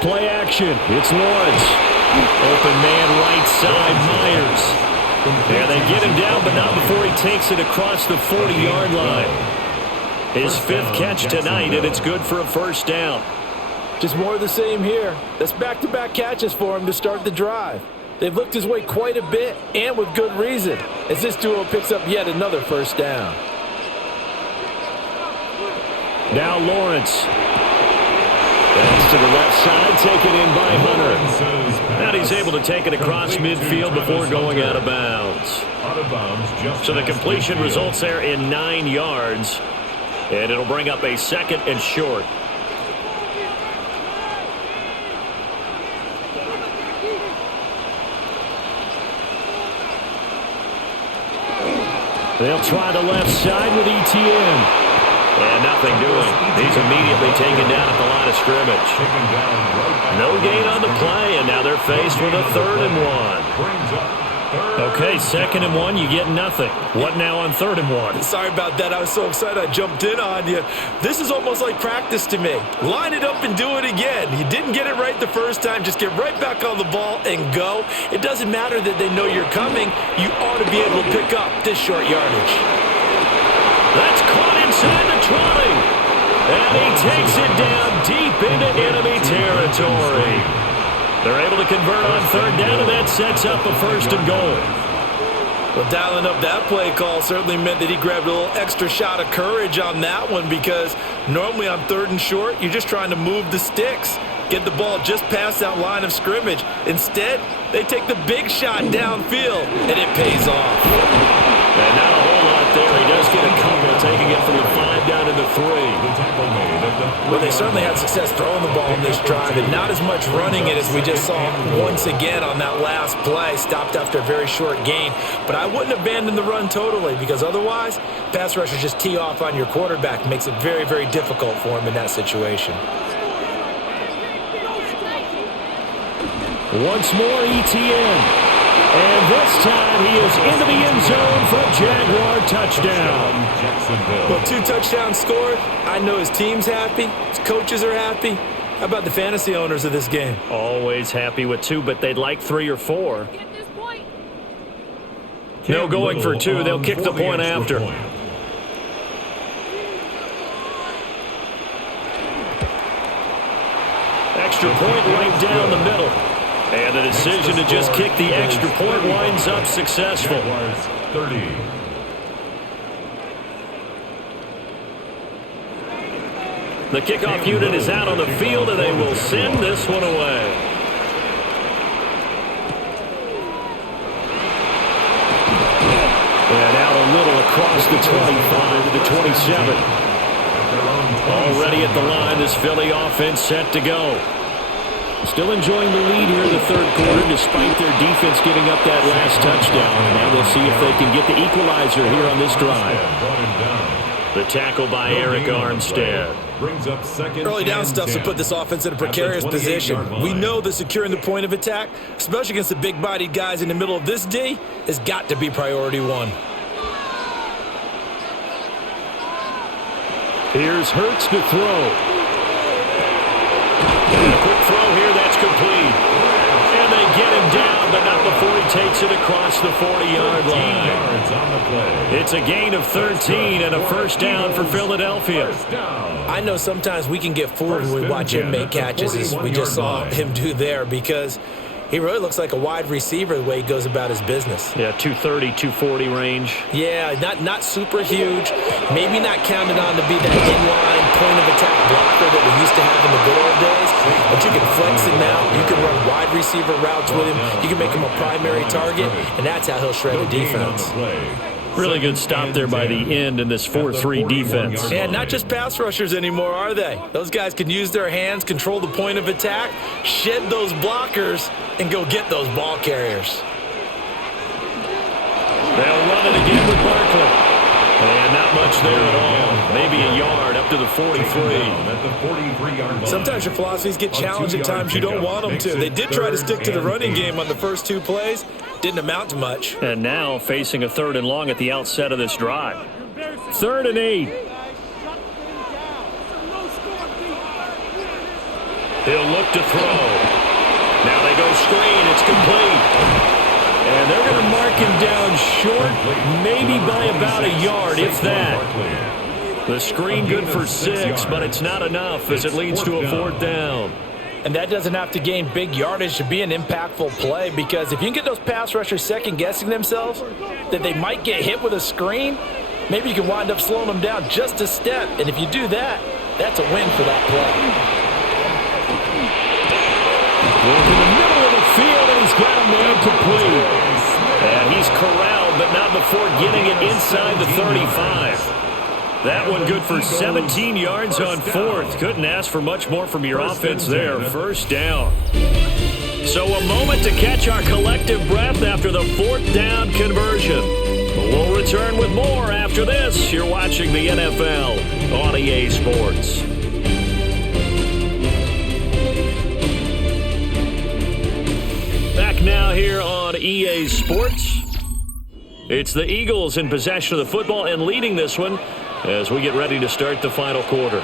Play action. It's Lawrence. Open man right side, Myers. And they get him down, but not before he takes it across the 40-yard line. His 5th catch tonight, and it's good for a first down. Just more of the same here. That's back-to-back catches for him to start the drive. They've looked his way quite a bit, and with good reason, as this duo picks up yet another first down. Now Lawrence. That's to the left side, taken in by Hunter. And he's able to take it across midfield before going out of bounds. So the completion results there in 9 yards. And it'll bring up a 2nd and short. They'll try the left side with ETN. And nothing doing. He's immediately taken down at the line of scrimmage. No gain on the play, and now they're faced with a 3rd and 1. Okay, 2nd and 1, you get nothing. What now on 3rd and 1? Sorry about that. I was so excited I jumped in on you. This is almost like practice to me. Line it up and do it again. You didn't get it right the first time. Just get right back on the ball and go. It doesn't matter that they know you're coming. You ought to be able to pick up this short yardage. That's caught inside the 20. And he takes it down deep into enemy territory. They're able to convert on 3rd down, and that sets up a 1st and goal. Well, dialing up that play call certainly meant that he grabbed a little extra shot of courage on that one, because normally on 3rd and short, you're just trying to move the sticks, get the ball just past that line of scrimmage. Instead, they take the big shot downfield, and it pays off. And not a whole lot there. He does get a couple, taking it from the 5 down to the 3. Well, they certainly had success throwing the ball in this drive, and not as much running it as we just saw once again on that last play. Stopped after a very short gain. But I wouldn't abandon the run totally, because otherwise, pass rushers just tee off on your quarterback. Makes it very, very difficult for him in that situation. Once more, ETN. And this time he is into the end zone for a Jaguar touchdown. Well, 2 touchdowns scored. I know his team's happy. His coaches are happy. How about the fantasy owners of this game? Always happy with 2, but they'd like 3 or 4. No going for 2. They'll kick the point after. Extra point right down the middle. And the decision to just kick the extra point winds up successful. 30. The kickoff unit is out on the field, and they will send this one away. And out a little across the 25 to the 27. Already at the line, this Philly offense set to go. Still enjoying the lead here in the 3rd quarter despite their defense giving up that last touchdown. And now we'll see if they can get the equalizer here on this drive. The tackle by Eric Armstead. Early down stuff to put this offense in a precarious position. We know that securing the point of attack, especially against the big-bodied guys in the middle of this D, has got to be priority 1. Here's Hurts to throw. And a quick throw here, that's complete. And they get him down, but not before he takes it across the 40-yard line. It's a gain of 13 and a first down for Philadelphia. I know sometimes we can get fooled when we watch him make catches, as we just saw him do there, because he really looks like a wide receiver the way he goes about his business. Yeah, 230, 240 range. Yeah, not super huge. Maybe not counted on to be that inline point-of-attack blocker that we used to have in the good old days. But you can flex him out. You can run wide receiver routes with him. You can make him a primary target, and that's how he'll shred the defense. Really good stop there by the end in this 4-3 defense. And not just pass rushers anymore, are they? Those guys can use their hands, control the point of attack, shed those blockers, and go get those ball carriers. They'll run it again with Barkley. And not much there at all. Maybe a yard up to the 43. Sometimes your philosophies get challenged at times you don't want them to. They did try to stick to the running game on the first 2 plays. Didn't amount to much. And now facing a 3rd and long at the outset of this drive. 3rd and 8. He'll look to throw. Now they go screen. It's complete. And they're going to mark him down short, maybe by about a yard, if that. The screen good for 6, but it's not enough as it leads to a 4th down. And that doesn't have to gain big yardage to be an impactful play, because if you can get those pass rushers second-guessing themselves that they might get hit with a screen, maybe you can wind up slowing them down just a step. And if you do that, that's a win for that play. Into the middle of the field, and he's got him there complete. And he's corralled, but not before getting it inside the 35. That one good for 17 yards on 4th. Couldn't ask for much more from your offense there. 1st down. So a moment to catch our collective breath after the 4th down conversion. We'll return with more after this. You're watching the NFL on EA Sports. Back now here on EA Sports. It's the Eagles in possession of the football and leading this one as we get ready to start the final quarter.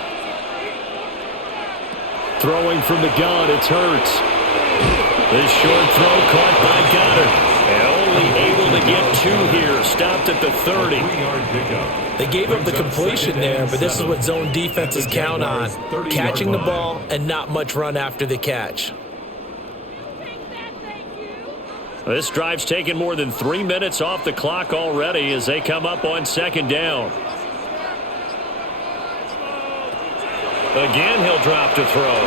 Throwing from the gun, it's Hurts. This short throw caught by Goddard. And only able to get 2 here. Stopped at the 30. They gave up the completion there, but this is what zone defenses count on. Catching the ball and not much run after the catch. This drive's taken more than 3 minutes off the clock already as they come up on 2nd down. Again, he'll drop to throw.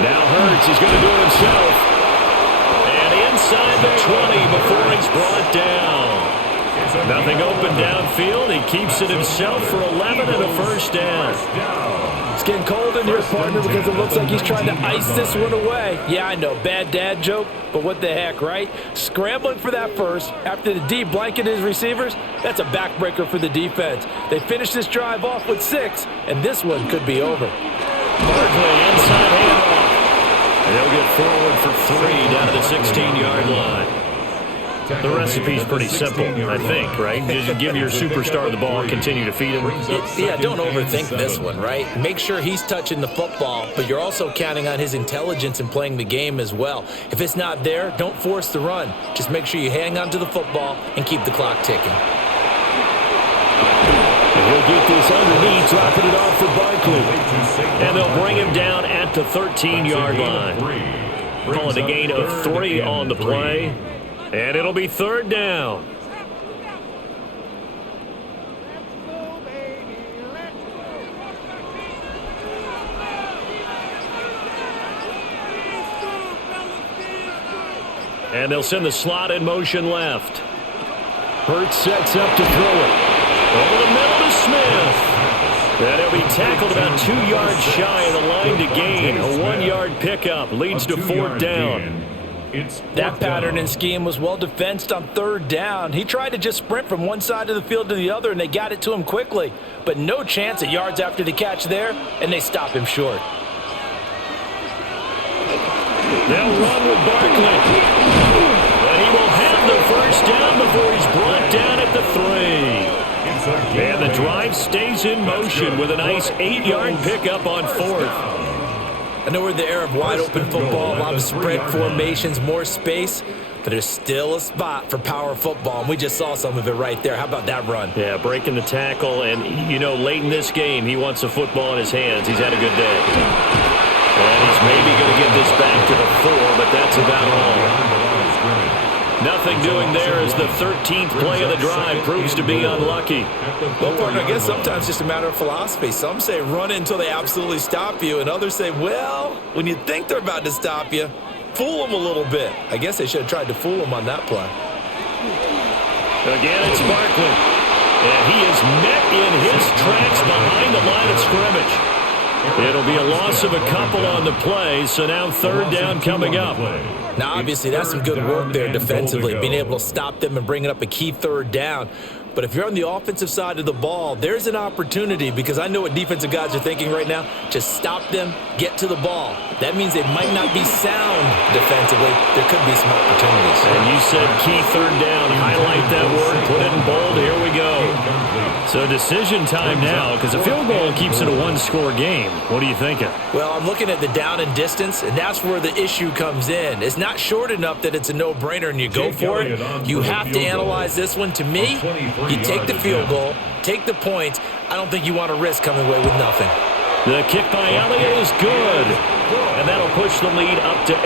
Now Hurts, he's going to do it himself. And inside the 20 before he's brought down. Nothing open downfield. He keeps it himself for 11 and a 1st down. It's getting cold in here, partner, because it looks like he's trying to ice this one away. Yeah, I know, bad dad joke, but what the heck, right? Scrambling for that first after the D blanketed his receivers, that's a backbreaker for the defense. They finished this drive off with 6, and this one could be over. Barkley, inside handoff. And they'll get forward for 3 down to the 16-yard line. The recipe's pretty simple, I think, right? Just give your superstar the ball and continue to feed him. Yeah, don't overthink this one, right? Make sure he's touching the football, but you're also counting on his intelligence in playing the game as well. If it's not there, don't force the run. Just make sure you hang on to the football and keep the clock ticking. And he'll get this underneath, dropping it off for Barkley. And they'll bring him down at the 13-yard line. Calling a gain of 3 on the play. And it'll be 3rd down. And they'll send the slot in motion left. Hurts sets up to throw it. Over the middle to Smith. And he'll be tackled about 2 yards shy of the line to gain. A 1-yard pickup leads to 4th down. That pattern and scheme was well defensed on 3rd down. He tried to just sprint from one side of the field to the other, and they got it to him quickly. But no chance at yards after the catch there, and they stop him short. They'll run with Barkley. And he will have the 1st down before he's brought down at the 3. And the drive stays in motion with a nice 8-yard pickup on 4th. I know we're in the era of wide-open football, a lot of spread formations, more space, but there's still a spot for power football, and we just saw some of it right there. How about that run? Yeah, breaking the tackle, and, you know, late in this game, he wants the football in his hands. He's had a good day. And he's maybe going to get this back to the 4, but that's about all. Nothing doing there as the 13th play of the drive proves to be unlucky. Well, partner, I guess sometimes it's just a matter of philosophy. Some say run until they absolutely stop you, and others say, well, when you think they're about to stop you, fool them a little bit. I guess they should have tried to fool them on that play. Again, it's Barkley. And he is met in his tracks behind the line of scrimmage. It'll be a loss of a couple on the play, so now third down coming up. Now, obviously, that's some good work there defensively, being able to stop them and bringing up a key third down. But if you're on the offensive side of the ball, there's an opportunity, because I know what defensive guys are thinking right now. Just stop them, get to the ball. That means they might not be sound defensively. There could be some opportunities. And you said key third down. Highlight that word, put it in bold. Here we go. So decision time now, because a field goal keeps it a one-score game. What are you thinking? Well, I'm looking at the down and distance, and that's where the issue comes in. It's not short enough that it's a no-brainer and you go for it. You have to analyze this one. To me, you take the field goal, take the points. I don't think you want to risk coming away with nothing. The kick by Elliott is good. And that'll push the lead up to 8.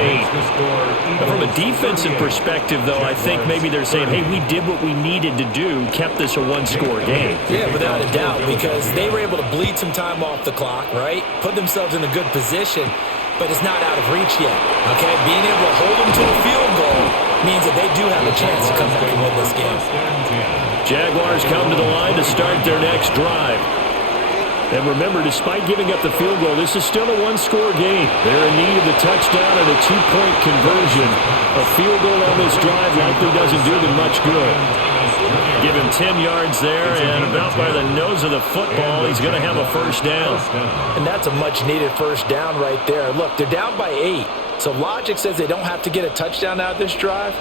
Now, from a defensive perspective, though, I think maybe they're saying, hey, we did what we needed to do, kept this a one-score game. Yeah, without a doubt, because they were able to bleed some time off the clock, right? Put themselves in a good position, but it's not out of reach yet, okay? Being able to hold them to a field goal means that they do have a chance to come back and win this game. Jaguars come to the line to start their next drive. And remember, despite giving up the field goal, this is still a one-score game. They're in need of the touchdown and a two-point conversion. A field goal on this drive likely doesn't do them much good. Give him 10 yards there, and about by the nose of the football, he's going to have a first down. And that's a much-needed first down right there. Look, they're down by 8, so logic says they don't have to get a touchdown out of this drive.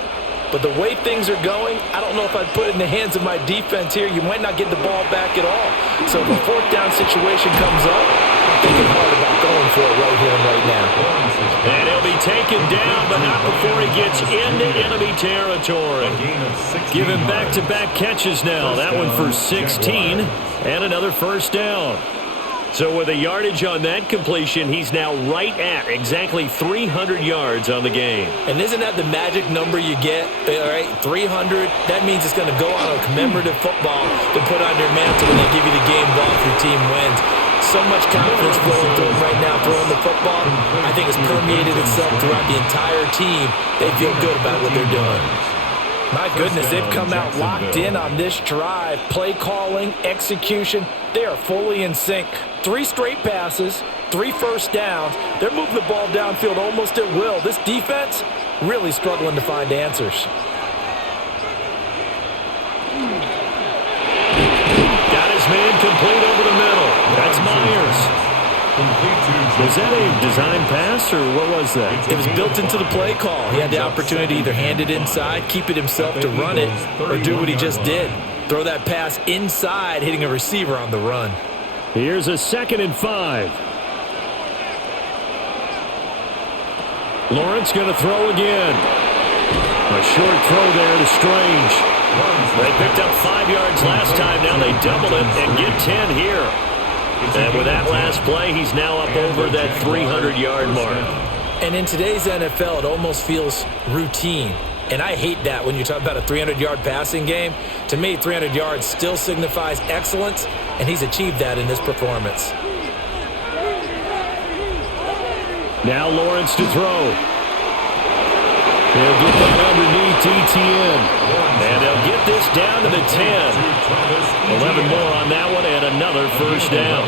But the way things are going, I don't know if I'd put it in the hands of my defense here. You might not get the ball back at all. So if a fourth down situation comes up, I'm thinking hard about going for it right here and right now. And he'll be taken down, but not before he gets into enemy territory. Give him back-to-back catches now. That one for 16 and another first down. So with a yardage on that completion, he's now right at exactly 300 yards on the game. And isn't that the magic number you get, all right, 300? That means it's going to go on a commemorative football to put on your mantle when they give you the game ball if your team wins. So much confidence flowing through him right now throwing the football. I think it's permeated itself throughout the entire team. They feel good about what they're doing. My goodness, they've come out locked in on this drive. Play calling, execution, they are fully in sync. 3 straight passes, 3 first downs. They're moving the ball downfield almost at will. This defense really struggling to find answers. Got his man complete over the middle. That's Myers. Was that a design pass, or what was that? It was built into the play call. He had the opportunity to either hand it inside, keep it himself to run it, or do what he just did. Throw that pass inside, hitting a receiver on the run. Here's a 2nd and 5. Lawrence going to throw again. A short throw there to Strange. They picked up 5 yards last time. Now they double it and get 10 here. And with that last play, he's now up over that 300-yard mark. And in today's NFL, it almost feels routine. And I hate that when you talk about a 300-yard passing game. To me, 300 yards still signifies excellence, and he's achieved that in this performance. Now Lawrence to throw. He'll get that underneath ETN. And they'll get this down to the 10. 11 more on that one and another first down.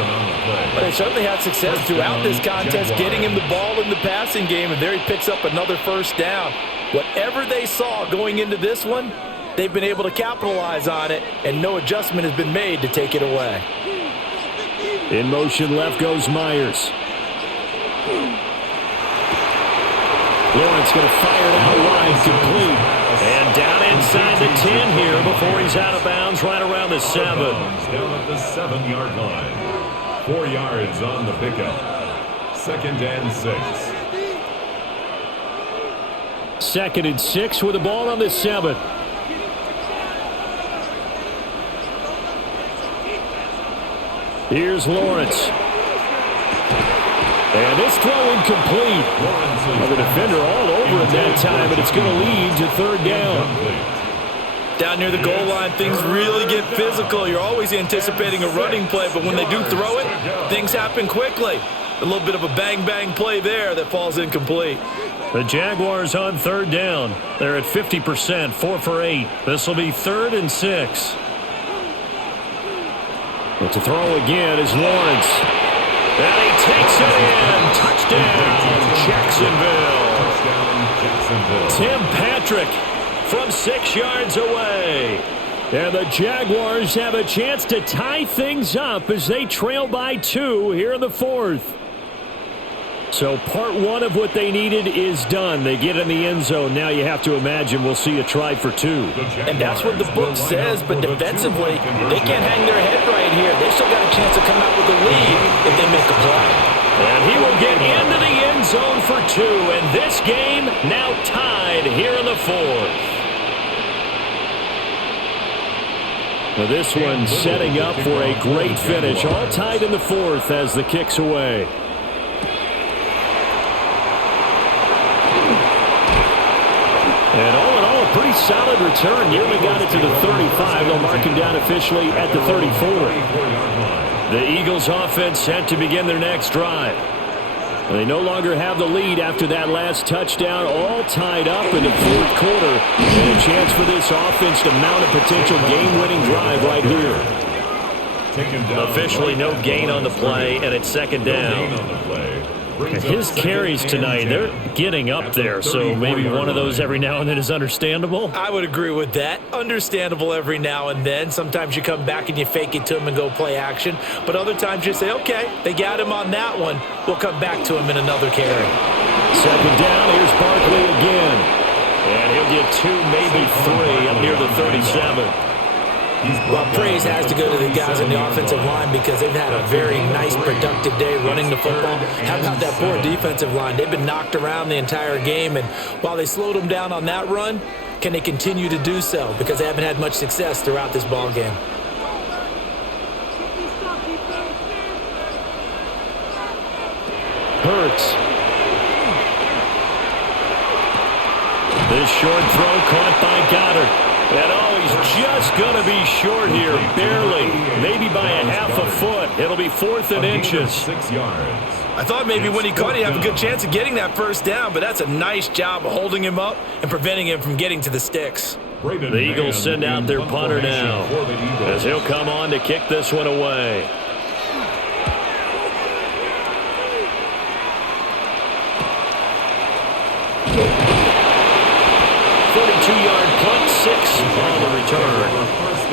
But they certainly had success throughout this contest, getting him the ball in the passing game, and there he picks up another first down. Whatever they saw going into this one, they've been able to capitalize on it, and no adjustment has been made to take it away. In motion left goes Myers. Lawrence going to fire it out wide, complete. And down inside the 10 here before he's out of bounds, right around the 7. Down at the 7-yard line. 4 yards on the pickup. 2nd and 6. 2nd and 6 with the ball on the 7. Here's Lawrence. And this throw incomplete. Well, the defender all over it that time, but it's going to lead to 3rd down. Down near the goal line, things really get physical. You're always anticipating a running play, but when they do throw it, things happen quickly. A little bit of a bang-bang play there that falls incomplete. The Jaguars on 3rd down. They're at 50%, 4 for 8. This will be 3rd and 6. But to throw again is Lawrence. And he takes it in. Touchdown, Jacksonville. Tim Patrick from 6 yards away. And the Jaguars have a chance to tie things up as they trail by 2 here in the 4th. So part 1 of what they needed is done. They get in the end zone. Now you have to imagine we'll see a try for 2. And that's what the book says, but defensively, they can't hang their head right here. They still got a chance to come out with a lead if they make a play. And he will get into the end zone for 2. And this game now tied here in the 4th. Now this one setting up for a great finish. All tied in the 4th as the kick's away. And all in all, a pretty solid return. Nearly got it to the 35. They'll mark him down officially at the 34. The Eagles offense set to begin their next drive. They no longer have the lead after that last touchdown, all tied up in the 4th quarter. And a chance for this offense to mount a potential game-winning drive right here. Officially no gain on the play, and it's 2nd down. His carries tonight, they're getting up there, so maybe one of those every now and then is understandable. I would agree with that. Understandable every now and then. Sometimes you come back and you fake it to him and go play action. But other times you say, okay, they got him on that one. We'll come back to him in another carry. 2nd down, here's Barkley again. And he'll get 2, maybe 3 up near the 37. Well, praise has to go to the guys on the offensive line because they've had a very nice, productive day running the football. How about that poor defensive line? They've been knocked around the entire game, and while they slowed them down on that run, can they continue to do so? Because they haven't had much success throughout this ball game. Hurts. This short throw caught by Goddard. And he's just going to be short here, barely, maybe by a half a foot. It'll be 4th and inches. 6 yards. I thought maybe when he caught, he'd have a good chance of getting that 1st down, but that's a nice job of holding him up and preventing him from getting to the sticks. The Eagles send out their punter now, as he'll come on to kick this one away. Punt, 6 on the return.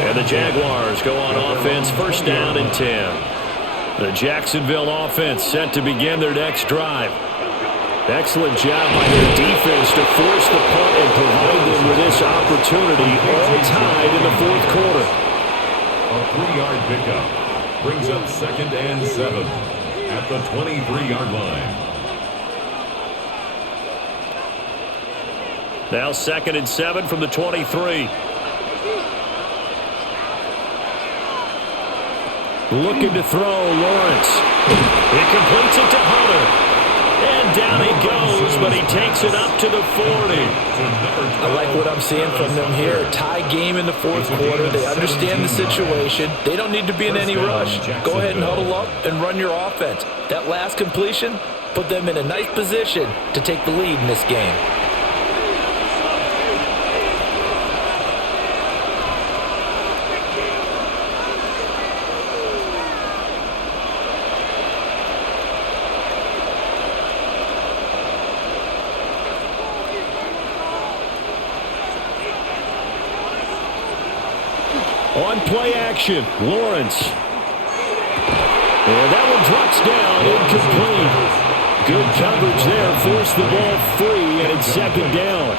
And the Jaguars go on offense, 1st down and 10. The Jacksonville offense set to begin their next drive. Excellent job by their defense to force the punt and provide them with this opportunity, all tied in the 4th quarter. A 3-yard pickup brings up 2nd and 7 at the 23-yard line. Now 2nd and 7 from the 23. Looking to throw, Lawrence. He completes it to Hunter. And down he goes, but he takes it up to the 40. I like what I'm seeing from them here. A tie game in the 4th quarter. They understand the situation. They don't need to be in any rush. Go ahead and huddle up and run your offense. That last completion put them in a nice position to take the lead in this game. On play action, Lawrence. And that one drops down, incomplete. Good coverage there, forced the ball free, and it's 2nd down.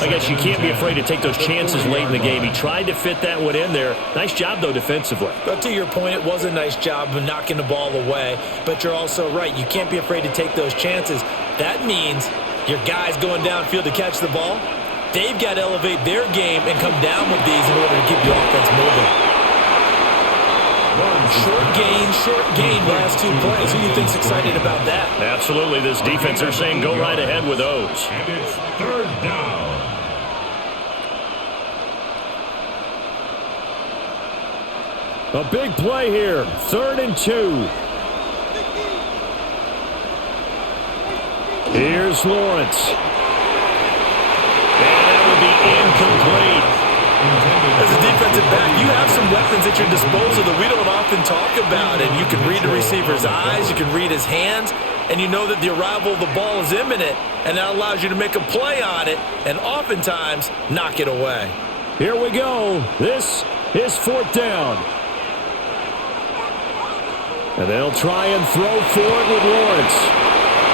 I guess you can't be afraid to take those chances late in the game. He tried to fit that one in there. Nice job, though, defensively. But to your point, it was a nice job of knocking the ball away. But you're also right. You can't be afraid to take those chances. That means your guys going downfield to catch the ball, they've got to elevate their game and come down with these in order to keep the offense moving. Short gain, last 2 plays. Who do you think's excited about that? Absolutely. This defense, they're saying go right ahead with those. And it's 3rd down. A big play here. 3rd and 2. Here's Lawrence. And that would be incomplete. As a defensive back, you have some weapons that your disposal that we don't often talk about. And you can read the receiver's eyes, you can read his hands, and you know that the arrival of the ball is imminent, and that allows you to make a play on it and oftentimes knock it away. Here we go. This is 4th down. And they'll try and throw for it with Lawrence.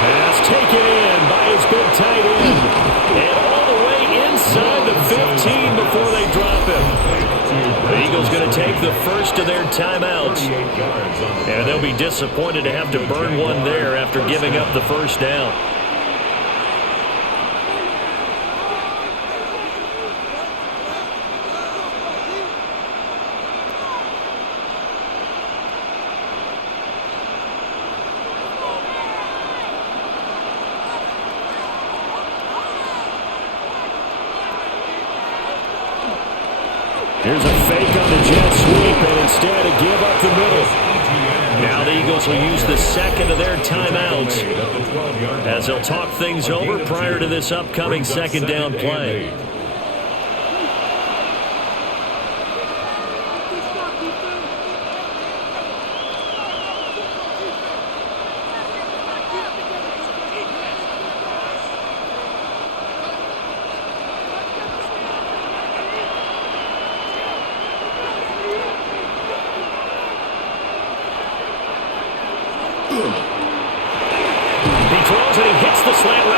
Pass taken in by his big tight end. And all the way inside the 15 before they drop him. The Eagles going to take the first of their timeouts. And they'll be disappointed to have to burn one there after giving up the first down. Here's a fake on the jet sweep, and instead a give up the middle. Now the Eagles will use the second of their timeouts as they'll talk things over prior to this upcoming 2nd down play.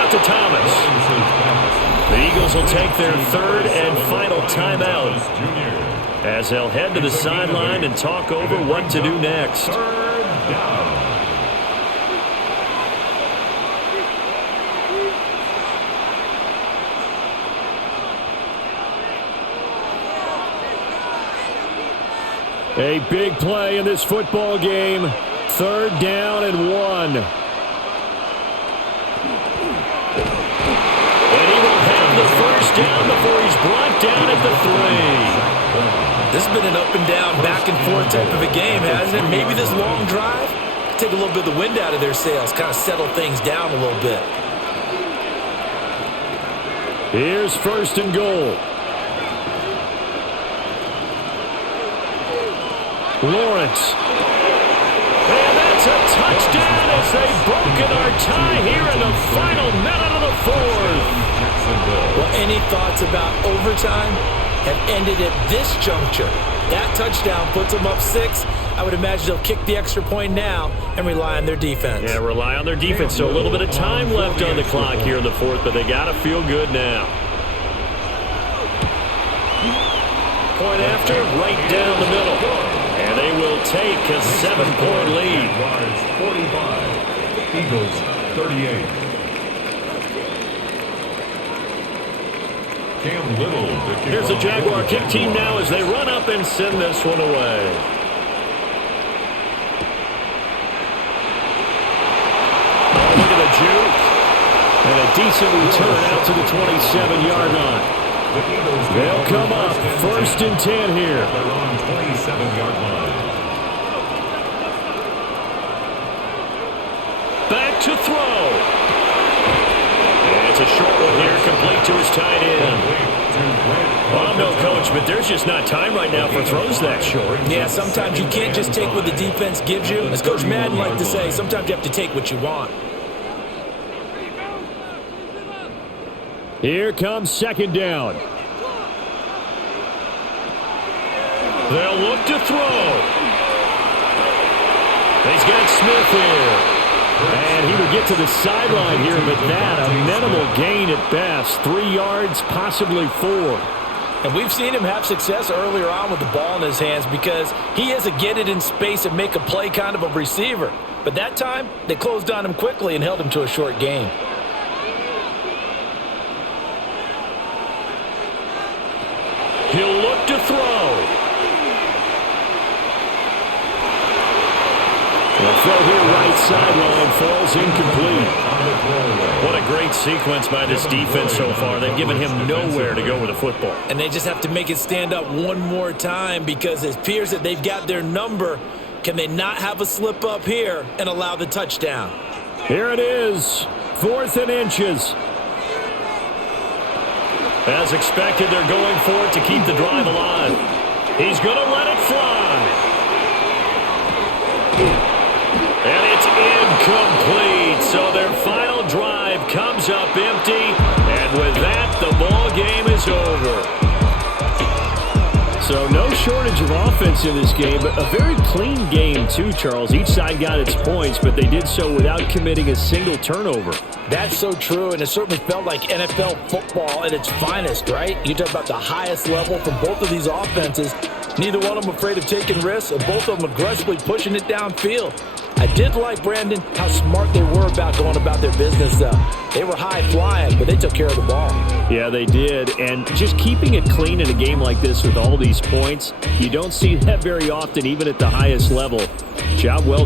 To Thomas. The Eagles will take their 3rd and final timeout as they'll head to the sideline and talk over what to do next. 3rd down. A big play in this football game. 3rd down and 1. Down before he's brought down at the 3. This has been an up and down, back and forth type of a game, hasn't it? Maybe this long drive take a little bit of the wind out of their sails, kind of settle things down a little bit. Here's 1st and goal. Lawrence. And that's a touchdown as they've broken our tie here in the final minute of the 4th. Well, any thoughts about overtime have ended at this juncture. That touchdown puts them up 6. I would imagine they'll kick the extra point now and rely on their defense. Yeah, rely on their defense. So a little bit of time left on the clock here in the 4th, but they got to feel good now. Point after, right down the middle. And they will take a 7-point lead. Jaguars 45, Eagles 38. Here's the Jaguar kick team now as they run up and send this one away. Oh, look at the juke. And a decent return out to the 27-yard line. They'll come up 1st and 10 here. They're on 27-yard line. Back to throw. It's a short one here, complete to his tight end. Well, I'm no coach, but there's just not time right now for throws that short. Yeah, sometimes you can't just take what the defense gives you. As Coach Madden liked to say, sometimes you have to take what you want. Here comes 2nd down. They'll look to throw. He's got Smith here. And he will get to the sideline here, but that a minimal gain at best. 3 yards, possibly 4. And we've seen him have success earlier on with the ball in his hands because he is a get it in space and make a play kind of a receiver. But that time, they closed on him quickly and held him to a short gain. He'll look to throw. The throw here right sideline falls incomplete. What a great sequence by this defense so far. They've given him nowhere to go with the football. And they just have to make it stand up one more time because it appears that they've got their number. Can they not have a slip up here and allow the touchdown? Here it is, 4th and inches. As expected, they're going for it to keep the drive alive. He's going to let it fly. up empty, and with that, the ball game is over. So no shortage of offense in this game, but a very clean game too, Charles. Each side got its points, but they did so without committing a single turnover. That's so true, and it certainly felt like NFL football at its finest, right? You talk about the highest level from both of these offenses. Neither one of them afraid of taking risks, and both of them aggressively pushing it downfield. I did like, Brandon, how smart they were about going about their business, though. They were high flying, but they took care of the ball. Yeah, they did. And just keeping it clean in a game like this with all these points, you don't see that very often, even at the highest level. Job well done.